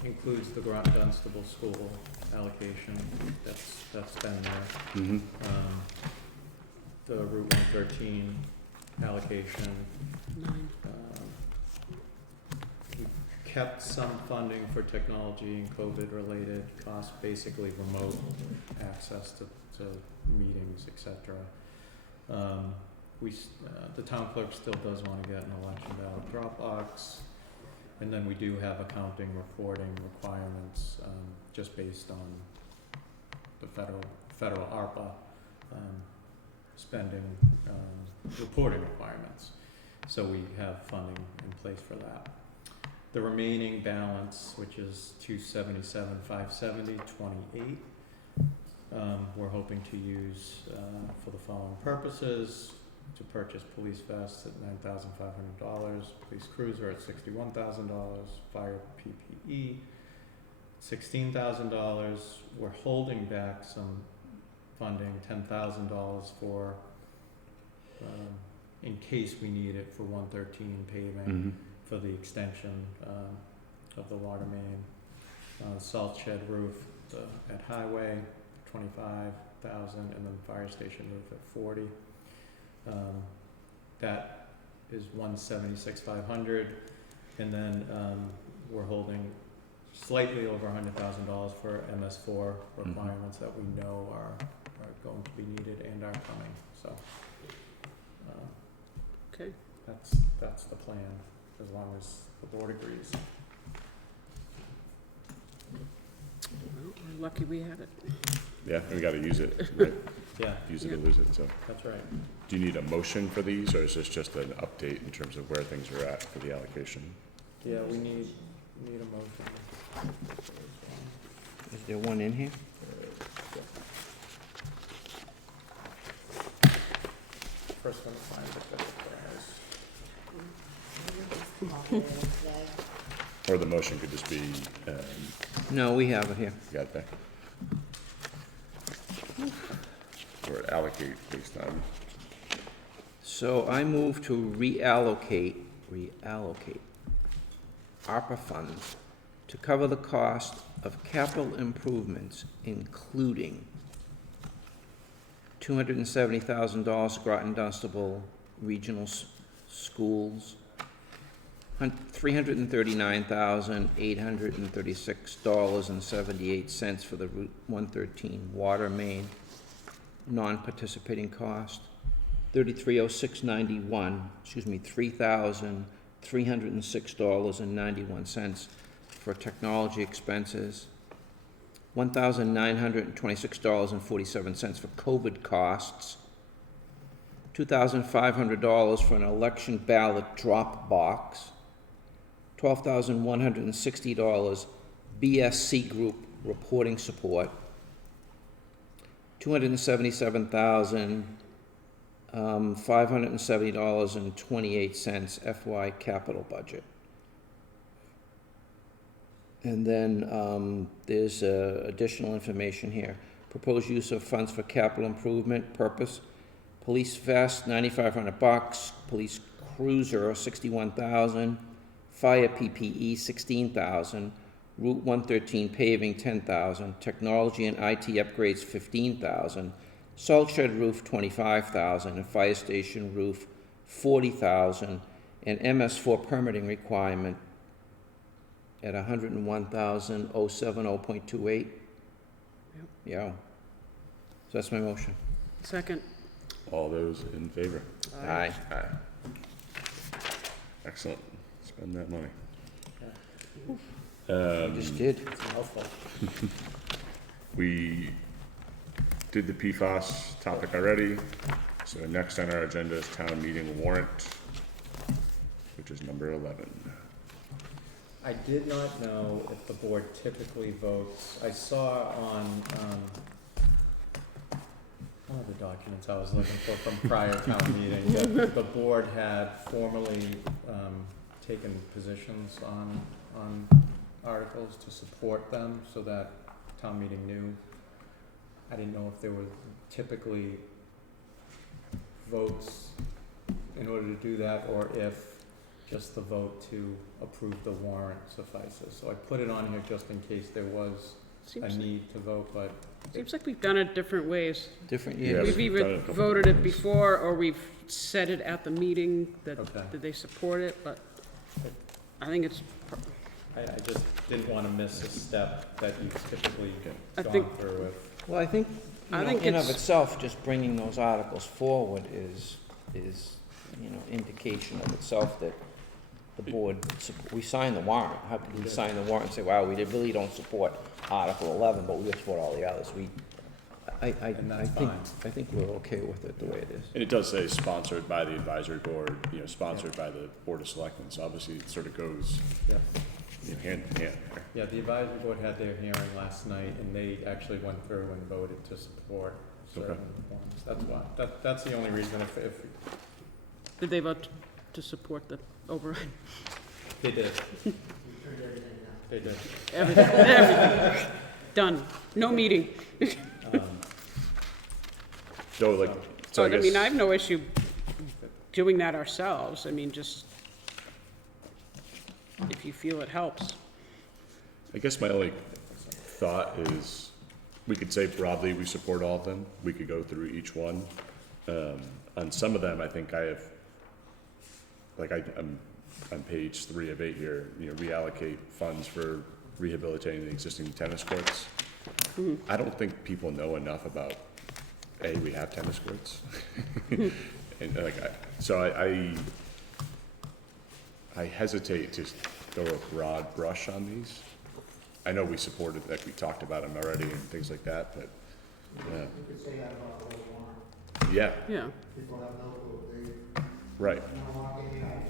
includes the Groton Dunstable School allocation, that's been there. Mm-hmm. The Route 113 allocation. Nine. We kept some funding for technology and COVID-related costs, basically remote access to meetings, et cetera. The town clerk still does want to get an election ballot Dropbox, and then we do have accounting reporting requirements, just based on the federal ARPA spending reporting requirements. So we have funding in place for that. The remaining balance, which is 277,570, 28, we're hoping to use for the following purposes: to purchase police vests at $9,500, police cruiser at $61,000, fire PPE $16,000. We're holding back some funding, $10,000 for in case we need it for 113 paving, for the extension of the water main. Salt shed roof at Highway, $25,000, and then fire station roof at $40,000. That is $176,500, and then we're holding slightly over $100,000 for MS4 requirements that we know are going to be needed and are coming. So, Okay. that's the plan, as long as the board agrees. Well, we're lucky we have it. Yeah, we gotta use it, right? Yeah, Use it or lose it, so. that's right. Do you need a motion for these, or is this just an update in terms of where things are at for the allocation? Yeah, we need a motion. Is there one in here? First one to find it, that's Or the motion could just be, No, we have it here. got it back? Or allocate based on, So I move to reallocate ARPA funds to cover the cost of capital improvements, including $270,000 Groton Dunstable Regional Schools, $339,836.78 for the Route 113 water main non-participating cost, $3,306.91 for technology expenses, $1,926.47 for COVID costs, $2,500 for an election ballot drop box, $12,160 BSC group reporting support, $570.28 FY capital budget. And then there's additional information here. Proposed use of funds for capital improvement purpose: police vest, $9,500, police cruiser, $61,000, fire PPE, $16,000, Route 113 paving, $10,000, technology and IT upgrades, $15,000, salt shed roof, $25,000, and fire station roof, $40,000, and MS4 permitting requirement at $101,070.28. Yeah. So that's my motion. Second. all those in favor? Aye. Aye. Excellent, spend that money. Just did. It's a mouthful. We did the PFAS topic already, so next on our agenda is town meeting warrant, which is number 11. I did not know if the board typically votes. I saw on, one of the documents I was looking for from prior town meeting, that the board had formally, taken positions on articles to support them, so that town meeting knew. I didn't know if there were typically votes in order to do that, or if just the vote to approve the warrant suffices. So I put it on here just in case there was a Seems need to vote, but like we've done it different ways. Different Yeah, years. We've we've done either it a couple voted it times. before, or we've said it at the meeting that, Okay. that they support it, but I think it's, I just didn't want to miss a step that you've typically I gone think- through with. Well, I think, I think in of it's- itself, just bringing those articles forward is, indication of itself that the board, we signed the warrant. How could we sign the warrant and say, wow, we really don't support Article 11, but we support all the others? And that's fine. I think we're okay with it the way it is. And it does say sponsored by the advisory board, sponsored by the Board of Selectmen, so obviously it sort of goes, Yeah. hand in hand there. Yeah, the advisory board had their hearing last night, and they actually went through and voted to support certain ones. That's why, that's the only reason, if Did they vote to support the override? they did, We turned everything down. they did. Everything. Done. No meeting. So like, so I But I mean, I guess, have no issue doing that ourselves. I mean, just if you feel it helps. my only thought is, we could say broadly we support all of them, we could go through each one. On some of them, I think I have, like I'm on page 3 of 8 here, reallocate funds for rehabilitating the existing tennis courts. I don't think people know enough about, we have tennis courts. And like, I hesitate to throw a broad brush on these. I know we supported, like we talked about them already and things like that, but, You could say that about Old Warren. yeah, Yeah, People have no clue. They right, don't walk in the eye.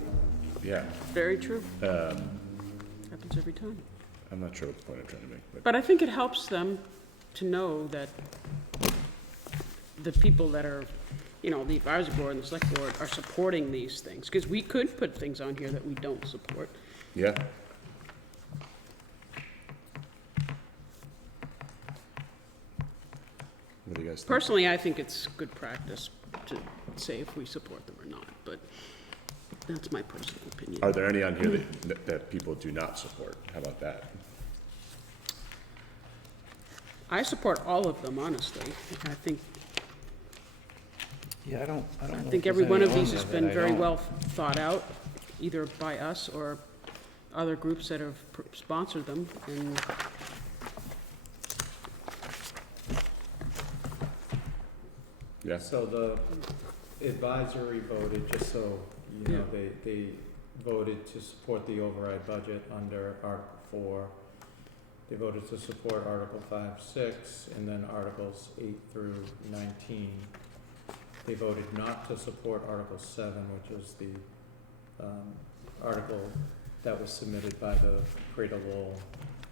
yeah. very true. Happens every time. I'm not sure what the point I'm trying to make, but, But I think it helps them to know that the people that are, the advisory board and the select board are supporting these things. Because we could put things on here that we don't support. yeah. What do you guys think? Personally, I think it's good practice to say if we support them or not, but that's my personal opinion. Are there any on here that people do not support? How about that? I support all of them, honestly. I think Yeah, I don't know. I if think there's every one any of these on has there been that I very don't. well thought out, either by us or other groups that have sponsored them, and Yeah, So the advisory voted, just so you know, they voted to support the override budget under Article 4. They voted to support Article 5, 6, and then Articles 8 through 19. They voted not to support Article 7, which is the article that was submitted by the Cradle Lowell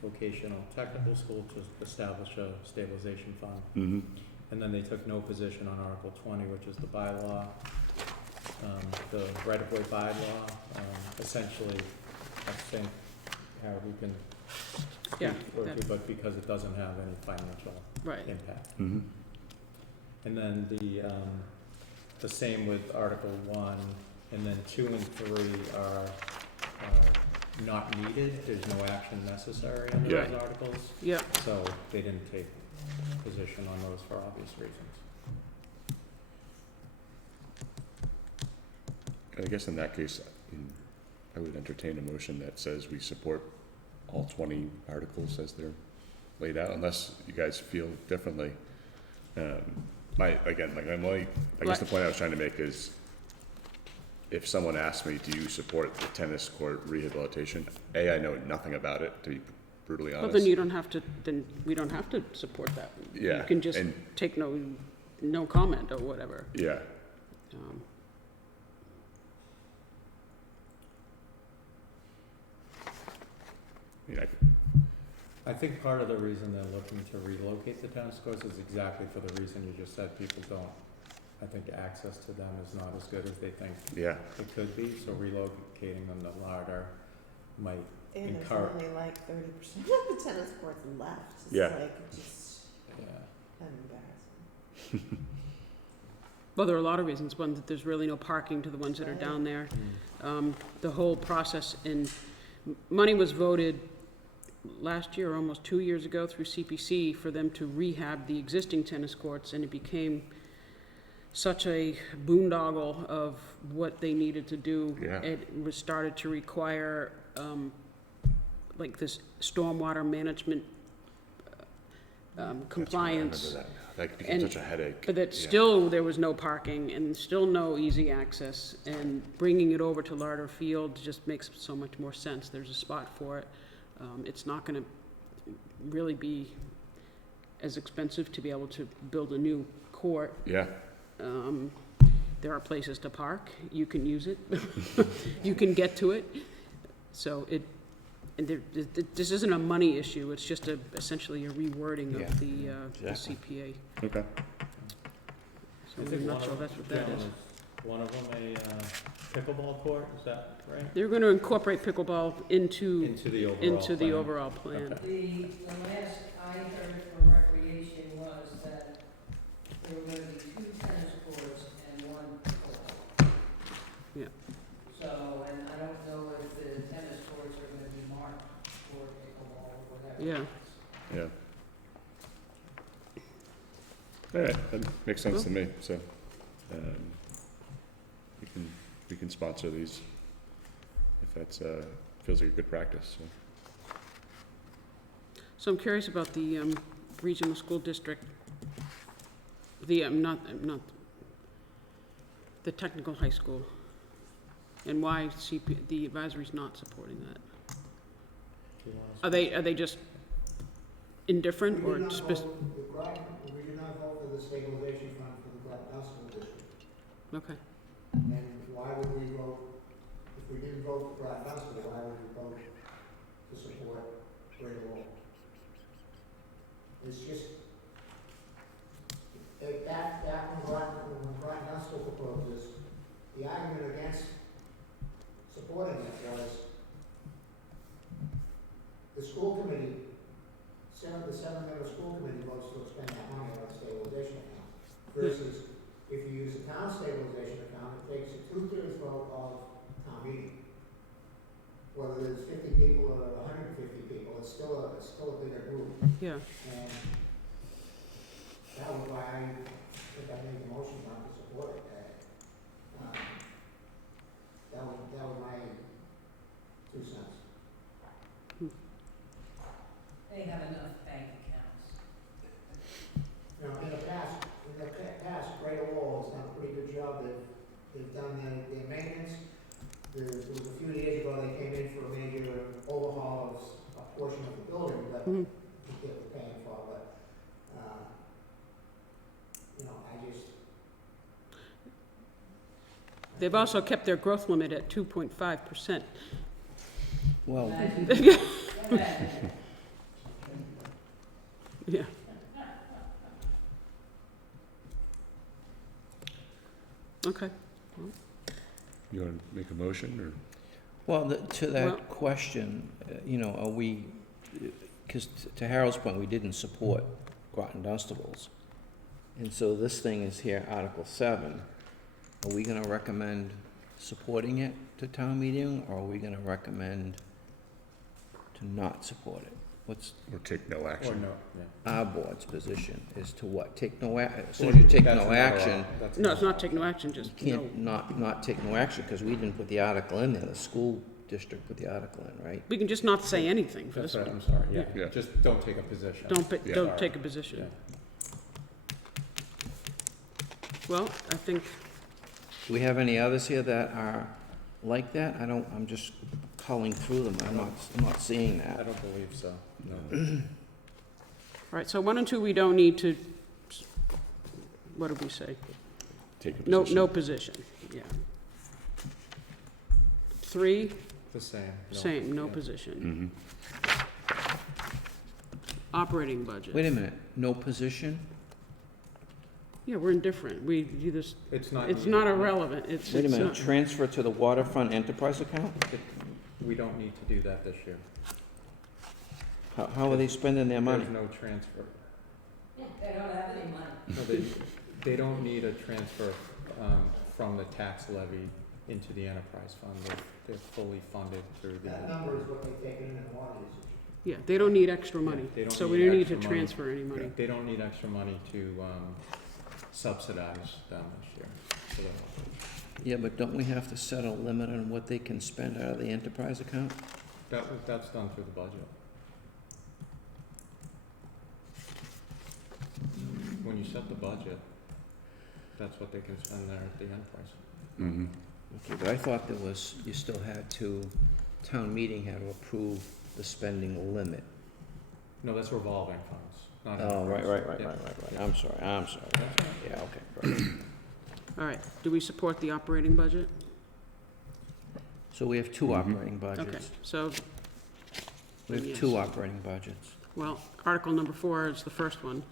Vocational Technical School to establish a stabilization fund. mm-hmm, And then they took no position on Article 20, which is the bylaw, the right-of-way bylaw. Essentially, I think how we can yeah, work that- it, but because it doesn't have any financial right. impact. mm-hmm. And then the same with Article 1, and then 2 and 3 are not needed. There's no action necessary under Yeah. those articles, Yeah, so they didn't take position on those for obvious reasons. I guess in that case, I would entertain a motion that says we support all 20 articles as they're laid out, unless you guys feel differently. I guess the point I was trying to make is, if someone asks me, do you support the tennis court rehabilitation? I know nothing about it, to be brutally honest. well, then you don't have to, then we don't have to support that. Yeah, You can just and- take no comment or whatever. Yeah, Um, yeah, I think part of the reason they're looking to relocate the tennis courts is exactly for the reason you just said. People don't, I think access to them is not as good as they think yeah, it could be, so relocating them to Larder might, And there's Encour- only like 30% of the tennis courts left. It's Yeah. like just yeah. kind of embarrassing. Well, there are a lot of reasons. One, that there's really no parking to the ones that are down there. The whole process money was voted last year, almost 2 years ago, through CPC for them to rehab the existing tennis courts, and it became such a boondoggle of what they needed to do. Yeah. It was started to require, like this stormwater management compliance. I remember that. That became And- such a headache. But that Yeah. still, there was no parking and still no easy access, and bringing it over to Larder Field just makes so much more sense. There's a spot for it. It's not gonna really be as expensive to be able to build a new court. Yeah, There are places to park, you can use it, you can get to it. So this isn't a money issue, it's just essentially a rewording Yeah, of the exactly. CPA. okay. So in a nutshell, that's what that is. One of them a pickleball court, is that right? They're gonna incorporate pickleball into Into the overall the plan. overall plan. Okay. The last I heard from Recreation was that there were gonna be 2 tennis courts and 1 pickleball. Yeah. So, and I don't know if the tennis courts are gonna be marked for pickleball or whatever. Yeah. Yeah. All right, that makes sense to me, so, we can sponsor these if that's, feels like a good practice, so. So I'm curious about the regional school district, not the technical high school, and why the advisory's not supporting that. Do you want Are they just indifferent We or did not spec- vote, we did not vote for the stabilization fund for the Groton School District. Okay, And why would we vote, if we didn't vote for Groton School, why would we vote to support Greater Lowell? It's just, back when Groton School proposed this, the argument against supporting it was the school committee, the 7-member school committee votes to expend that money out of the stabilization account. Versus if you use a town stabilization account, it takes a 2/3 vote of town meeting. Whether there's 50 people or 150 people, it's still a bigger group. yeah. And that was why I think I made the motion not to support it. That was my 2 cents. They have enough bank accounts. You know, in the past, Greater Lowell has done a pretty good job. They've done their maintenance. There was a few years ago, they came in for a major overhaul of a portion of the building that Mhm. they were paying for, but, you know, I just. They've also kept their growth limit at 2.5%. Well, Yeah. Okay. You wanna make a motion, or? well, to that Well- question, are we, because to Harold's point, we didn't support Groton Dunstables. And so this thing is here, Article 7. Are we gonna recommend supporting it to town meeting, or are we gonna recommend to not support it? What's Or take no Or action? no, yeah. our board's position as to what? Take no as soon as you take That's no another action, that's No, it's another not take no action, you just can't no. not take no action, because we didn't put the article in there. The school district put the article in, right? We can just not say anything for That's this right, one. I'm sorry, Yeah. yeah, just don't take a position. Yeah. Don't take a position. Yeah. Well, I think, Do we have any others here that are like that? I'm just culling through them. I'm not seeing I that. don't believe so, no. all right, so 1 and 2, we don't need to, what did we say? Take a No, position. no position, yeah. 3, The same. no. same, no Yeah. position. Mhm. Operating budget. Wait a minute, no position? Yeah, we're indifferent. We do this, It's not. it's needed. not irrelevant. It's Wait a minute, not- transfer to the waterfront enterprise account? We don't need to do that this year. How are they spending their money? There's no transfer. They don't have any money. No, they don't need a transfer from the tax levy into the enterprise fund. They're fully funded through the. That number is what they've taken in water usage. Yeah, they don't need extra money. They don't So need we don't need to extra money. transfer any money. They don't need extra money to subsidize them this year. So Yeah, but don't we have to set a limit on what they can spend out of the enterprise account? that's done through the budget. When you set the budget, that's what they can spend there at the enterprise. Mhm. Okay, but I thought you still had to, town meeting had to approve the spending limit. No, that's revolving funds. not Oh, right, enterprise. right, Yeah. I'm sorry. That's all right. Yeah, okay, right. All right, do we support the operating budget? So we have two operating Okay, budgets. so, We have yes. two operating budgets. well, Article number 4 is the first one.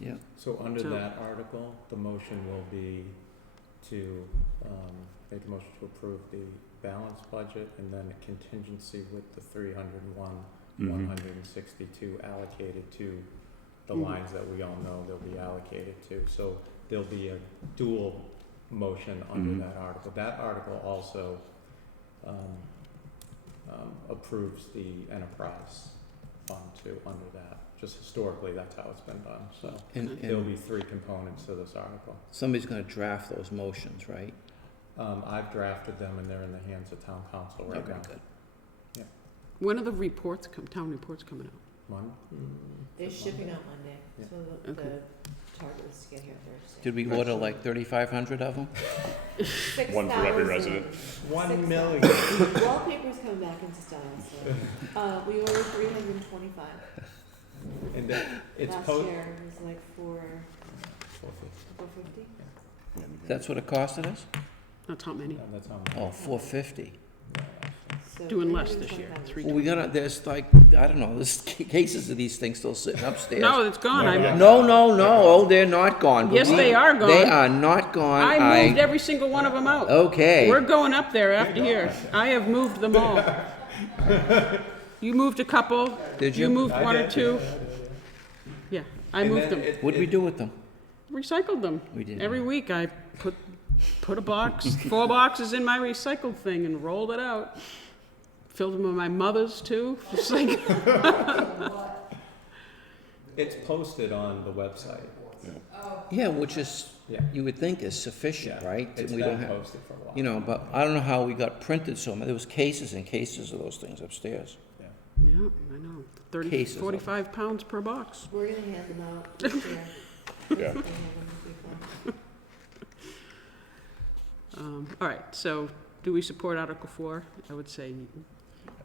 Yeah. So under So- that article, the motion will be to, make a motion to approve the balanced budget and then a contingency with the 162 allocated to the Mhm. lines that we all know they'll be allocated to. So there'll be a dual motion under Mhm. that article. That article also, approves the enterprise fund too, under that. Just historically, that's how it's been done, so. And, There'll and be 3 components to this article. somebody's gonna draft those motions, right? I've drafted them and they're in the hands of town council right Okay, now. good. When are the reports, town reports coming out? One? They're shipping out Monday, Yeah. so the Okay. target is to get here Thursday. Did we order like 3,500 of them? 6,000. One for every resident. 1 million. Wallpaper's coming back into style, so, we ordered 325. And it's Last post. year it was like 450. That's what it costed us? That's how many? That's how Oh, 450. So Doing less this year, 325. 3. Well, we gotta, there's like, I don't know, there's cases of these things still sitting upstairs. No, it's gone. I No, oh, they're not gone. Yes, they are gone. They are not gone. I moved every single one of them out. Okay. We're going up there after here. I have moved them all. You moved a couple. Did You you? moved one or two. Yeah, I moved them. What'd we do with them? Recycled them. We didn't. Every week I put a box, 4 boxes in my recycled thing and rolled it out. Filled them with my mother's too. Just like, It's posted on the website. Yeah, which is, Yeah. you would think is sufficient, Yeah. right? It's We been don't have, posted for a while. you know, but I don't know how we got printed so much. There was cases and cases of those things upstairs. Yeah. yeah, I know. 30, Cases of 45 pounds per box. We're gonna hand them out this year. Yeah. We're gonna hand them to people. All right, so do we support Article 4? I would say,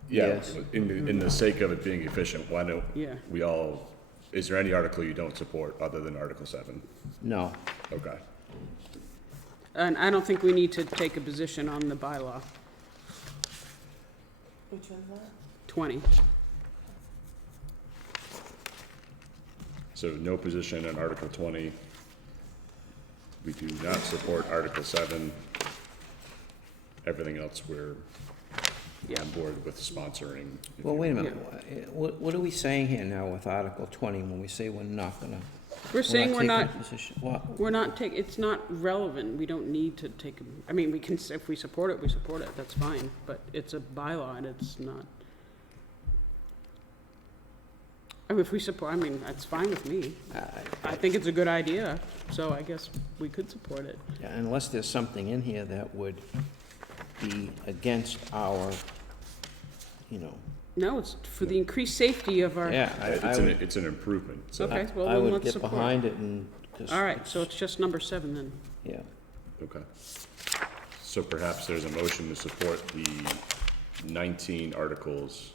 Yeah, Yes. in the sake of it being efficient, why don't yeah. we all, is there any article you don't support other than Article 7? No. Okay. And I don't think we need to take a position on the bylaw, Which one's that? 20. So no position on Article 20. We do not support Article 7. Everything else we're Yeah. on board with sponsoring. if Well, you wait a will. minute. What are we saying here now with Article 20 when we say we're not gonna? We're saying we're not, taking a position? What? we're not take, it's not relevant. We don't need to take, I mean, we can, if we support it, we support it, that's fine. But it's a bylaw and it's not. I mean, if we support, I mean, that's fine with me. I think it's a good idea, so I guess we could support it. Yeah, unless there's something in here that would be against our, you know, No, it's for the increased safety of our. yeah, It's an improvement, so, Okay, well, I then would let's get support. behind it and, 'cause All right, so it's just number 7 then. yeah. okay. So perhaps there's a motion to support the 19 articles.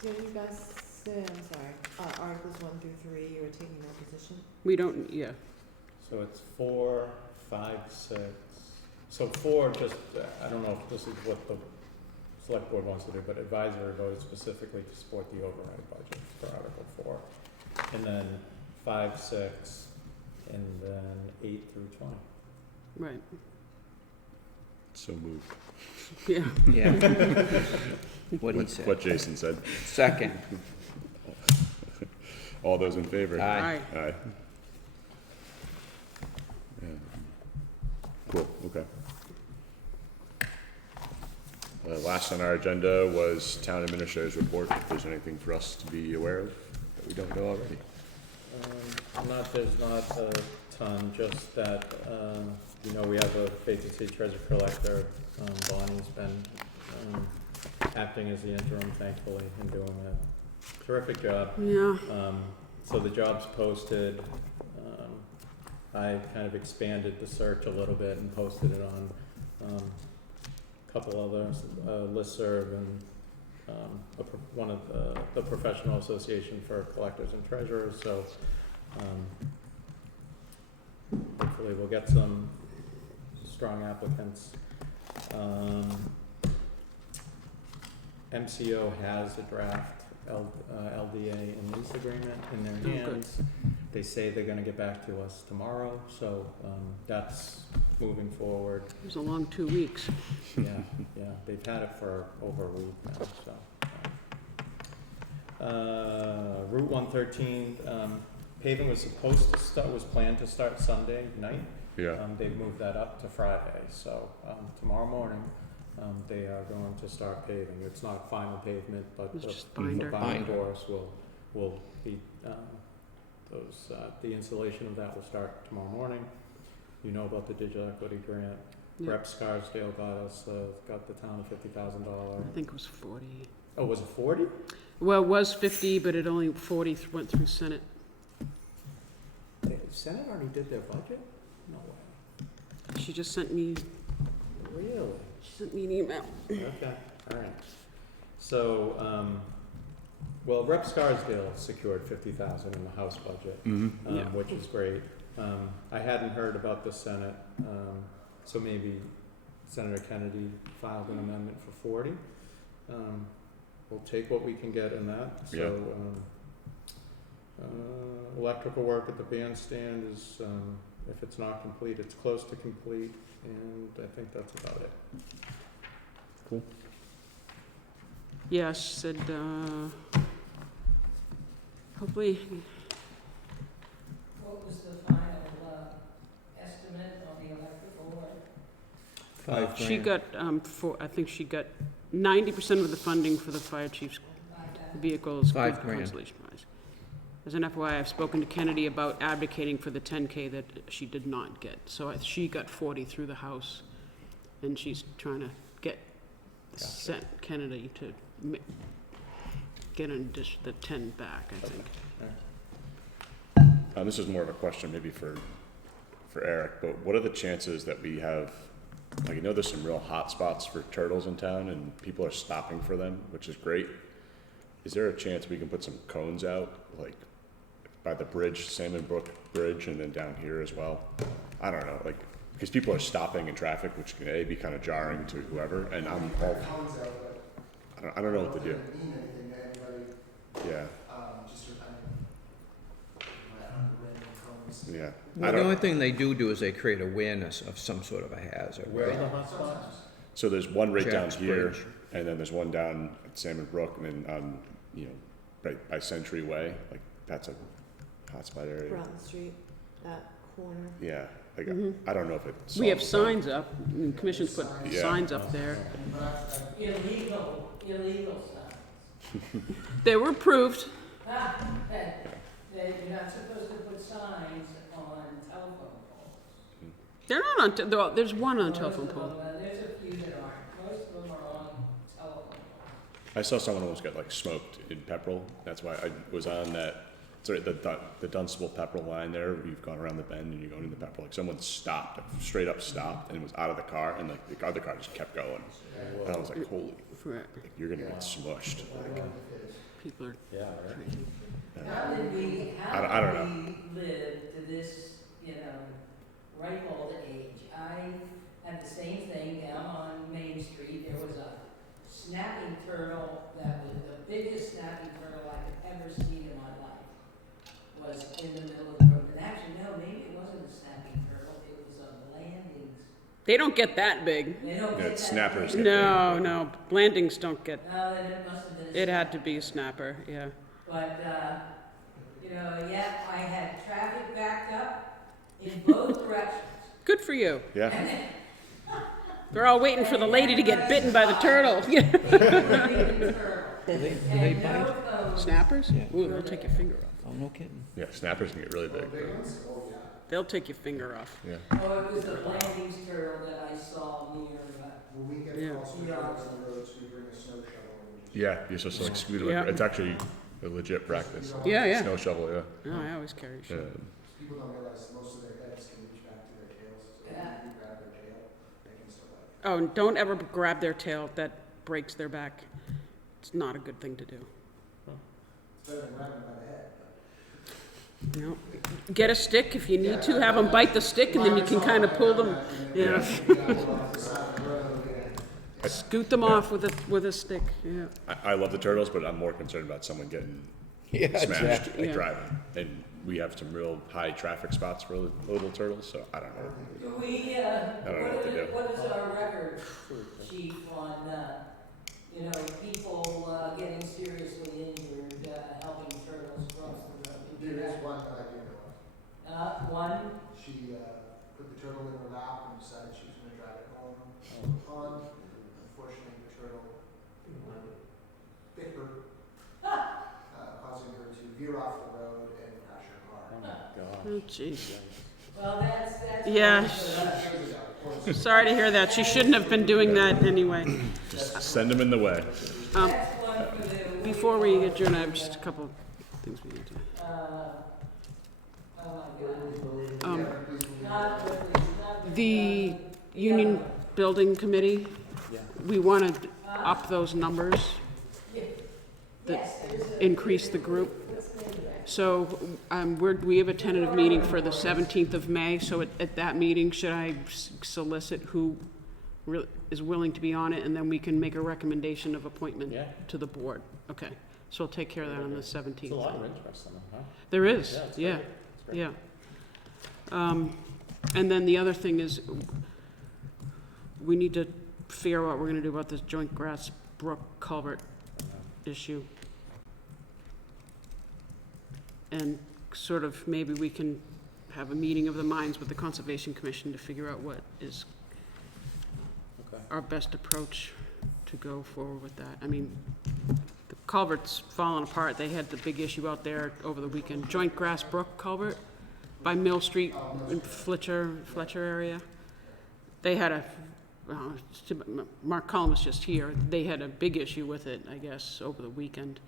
Did you guys say, I'm sorry, Articles 1 through 3, you were taking no position? We don't, yeah. So it's 4, 5, 6. So 4, just, I don't know if this is what the select board wants to do, but advisory voted specifically to support the override budget for Article 4. And then 5, 6, and then 8 through 20. Right, So moved. yeah. Yeah. What he said. What Jason said. Second. All those in favor? Aye. Aye. Aye. Yeah. Cool, okay. Last on our agenda was town administrator's report, if there's anything for us to be aware of that we don't know already. There's not a ton, just that, you know, we have a vacancy treasure collector. Bonnie's been, acting as the interim, thankfully, and doing a terrific job. Yeah, So the job's posted. I kind of expanded the search a little bit and posted it on, a couple other, listserv and one of the professional association for collectors and treasurers, so, hopefully we'll get some strong applicants. MCO has a draft LDA and lease agreement in their good. hands. They say they're gonna get back to us tomorrow, so, that's moving forward. It was a long 2 weeks. Yeah, they've had it for over a week now, so. Route 113, paving was planned to start Sunday night. Yeah, They've moved that up to Friday, so, tomorrow morning, they are going to start paving. It's not final pavement, but It's the just binder. binder course will be, the installation of that will start tomorrow morning. You know about the digital equity grant. Yeah. Rep Scarsdale got the town a $50,000. I think it was 40. Oh, was it 40? Well, it was 50, but it only 40 went through Senate. The Senate already did their budget? No way. She just sent me, Really? an email. Okay, all right. So, well, Rep Scarsdale secured 50,000 in the House budget, Yeah. which is great. I hadn't heard about the Senate, so maybe Senator Kennedy filed an amendment for 40. We'll take what we can get in that. So, electrical work at the bandstand is, if it's not complete, it's close to complete, and I think that's about it. Yeah, she said, hopefully, What was the final, estimate on the electrical work? she got, I think she got 90% of the funding for the fire chief's vehicles. $5 with grand. consolation prize. As an FYI, I've spoken to Kennedy about advocating for the 10K that she did not get. So she got 40 through the House, and she's trying to get Kennedy to get the 10 back, I think. this is more of a question maybe for Eric, but what are the chances that we have, like, I know there's some real hot spots for turtles in town and people are stopping for them, which is great. Is there a chance we can put some cones out, like by the bridge, Salmon Brook Bridge, and then down here as well? I don't know, like, because people are stopping in traffic, which can be kind of jarring to whoever, and I'm all, Cones out, but I don't know what to do. it doesn't mean anything to anybody, Yeah, just for kind of, random cones. yeah. Well, the only thing they do is they create awareness of some sort of a hazard. Where are right? the hot spots? So there's one right down Jack's here, Bridge. and then there's one down at Salmon Brook, and then, right by Century Way, like, that's a hotspot area. Broughton Street, that corner. Yeah, like, Mhm. I don't know if it's. We have signs up, and the commission's put Yeah. signs up there. But Illegal signs. They were approved. That you're not supposed to put signs on telephone poles. They're not on, there's one on a Most telephone of pole. them, there's a few that aren't, most of them are on telephone poles. I saw someone almost got like smoked in Pepperell. That's why I was on that. Sorry, the Dunstable Pepperell line there. You've gone around the bend and you're going into Pepperell. Like, someone stopped, straight up stopped, and was out of the car, and like the other car just kept going. And I was like, holy, Correct. like, you're gonna get smushed. Like, People are Yeah, right. crazy. How did we, I don't know. live to this, ripe old age? I had the same thing down on Main Street. There was a snapping turtle that was the biggest snapping turtle I could ever see in my life. Was in the middle of the road. And actually, no, maybe it wasn't a snapping turtle. It was a landings. They don't get that big. They don't Yeah, get it's that snappers. big. No, landings don't get, No, then it must have been. it had to be a snapper, yeah. But, I had traffic backed up in both directions. Good for you. yeah, They're all waiting for the lady to get bitten by the turtle. Do they And bite? no cones. Snappers? Yeah. Ooh, they'll take your finger off. Oh, no kidding. yeah. Snappers can get really big. big ones? Oh, yeah. They'll take your finger off. Yeah. Oh, it was a landings turtle that I saw near, When we get Yeah. calls from drivers on the roads, we bring a snow shovel and we just. Yeah, you're supposed to like scoot it. Yeah. It's actually a legit practice. Yeah, yeah. Snow shovel, yeah. No, I always carry Yeah. shit. People don't realize most of their heads can reach back to their tails, so Yeah. if you grab their tail, they can still like. Oh, and don't ever grab their tail. That breaks their back. it's not a good thing to do. It's better than grabbing them by the head. You know, get a stick if you need to, have them bite the stick, and then you can kind of pull them, yeah. Scoot them off with a stick, yeah. I love the turtles, but I'm more concerned about someone getting Yeah, smashed, exactly. like Yeah. driving. And we have some real high traffic spots for little turtles, so I don't know. Do we, don't know what to do. what is our record, chief, on, people, getting seriously injured, helping turtles cross the road? There is one that I do know of. One? She, put the turtle in her lap and decided she was gonna drive it home to the pond. Unfortunately, the turtle bit her, causing her to veer off the road and crash her car. Oh my gosh. Oh, jeez. Well, that's. Yeah. Years ago, of course. Sorry to hear that, she shouldn't have been doing that anyway. Just send them in the way. That's one for the. Before we adjourn, I have just a couple things we need to. Oh my God. Um, Not with not The Union Building Committee, Yeah. we want to up those numbers, yes, there's a. increase the group. So we have a tentative meeting for the 17th of May, so at that meeting, should I solicit who is willing to be on it, and then we can make a recommendation of appointment Yeah. to the board? Okay, so I'll take care of that on the 17th. There's a lot of interest in them, huh? There is, Yeah, it's yeah, great. It's great. yeah. And then the other thing is, we need to figure out what we're gonna do about this joint grass brook culvert issue. And sort of, maybe we can have a meeting of the minds with the Conservation Commission to figure out what is Okay. our best approach to go forward with that. I mean, the culvert's falling apart. They had the big issue out there over the weekend. Joint Grass Brook culvert by Mill Street in Fletcher area. They had a, Mark Cullen was just here. They had a big issue with it, I guess, over the weekend.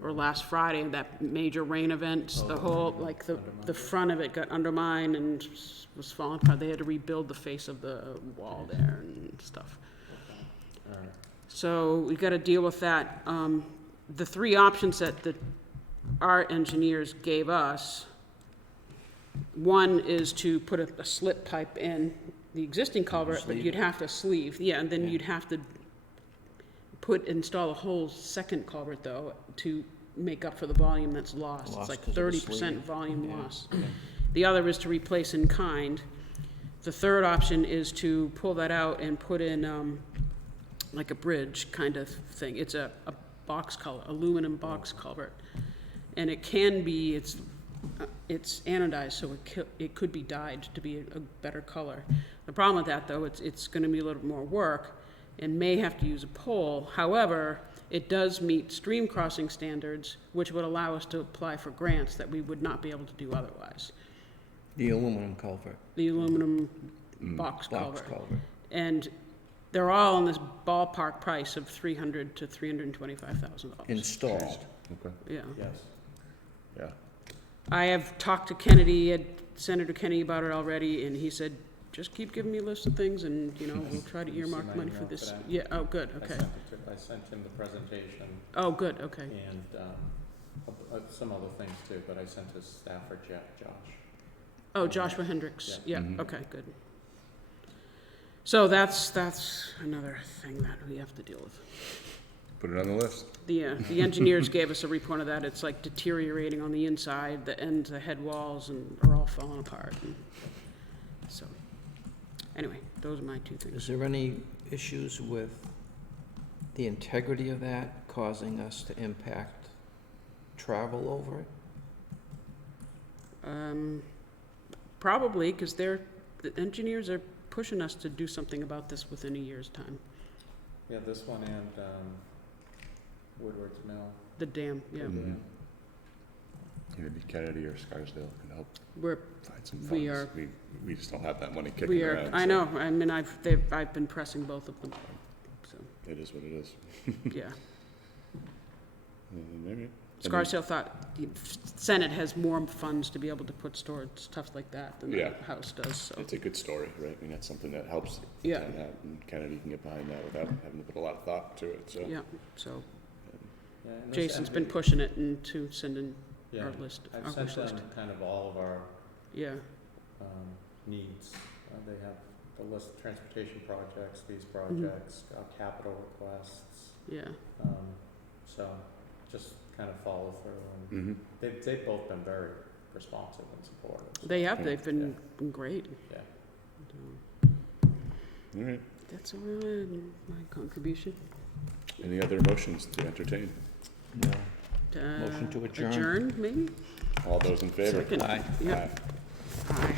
Or last Friday, that major rain event, the whole, like, the front of it got undermined and was falling apart. They had to rebuild the face of the wall there and stuff. All right. So we gotta deal with that. The three options that our engineers gave us, one is to put a slit pipe in the existing culvert, but Sleeve you'd it. have to sleeve, yeah, and then Yeah. you'd have to install a whole second culvert, though, to make up for the volume that's lost. It's Lost like 'cause of the 30% sleeve. volume Yeah. loss. Yeah. The other is to replace in kind. The third option is to pull that out and put in, like a bridge kind of thing. It's a box culvert, aluminum box culvert. And it can be, it's anodized, so it could be dyed to be a better color. The problem with that, though, it's gonna be a little more work and may have to use a pole. However, it does meet stream crossing standards, which would allow us to apply for grants that we would not be able to do otherwise. The aluminum culvert, The aluminum box box culvert. culvert. And they're all in this ballpark price of $300,000 to $325,000. Installed. Okay. Yeah. Yes. Yeah. I have talked to Senator Kennedy about it already, and he said, just keep giving me a list of things, and, we'll try to You see earmark my money for email this. today? Yeah, oh, good, okay. I sent him the presentation Oh, good, okay. and some other things too, but I sent his staffer, Josh. Oh, Joshua Hendricks, yeah, Mhm. okay, good. So that's another thing that we have to deal with. Put it on the list. The engineers gave us a report of that. It's like deteriorating on the inside, the ends, the head walls, and are all falling apart. And so, anyway, those are my two things. Is there any issues with the integrity of that causing us to impact travel over it? Probably, because the engineers are pushing us to do something about this within a year's time. Yeah, this one and Woodward's Mill. The dam, yeah. Mhm. Maybe Kennedy or Scarsdale can help We're, find some funds. We are- We just don't have that money kicking we are, around. I so know, I mean, I've been pressing both of them, so, It is what it is. yeah. Maybe. Scarsdale thought the Senate has more funds to be able to put storage stuff like that than the Yeah. House does, so, It's a good story, right? I mean, that's something that helps yeah, town out, and Kennedy can get behind that without having to put a lot of thought to it, so. yeah, so Yeah, and this- Jason's and been we- pushing it and to send in Yeah, our list, I've our sent wish list. them kind of all of our Yeah, needs. They have the list of transportation projects, these projects, capital requests. yeah, So just kind of follow through, and Mm-hmm. they've both been very responsive and supportive. So, they have, they've been great. yeah. All right. That's all right, my contribution. Any other motions to entertain? No. Motion to adjourn. Adjourn, maybe? All those in favor? Second. Aye. Yep. Aye. Aye.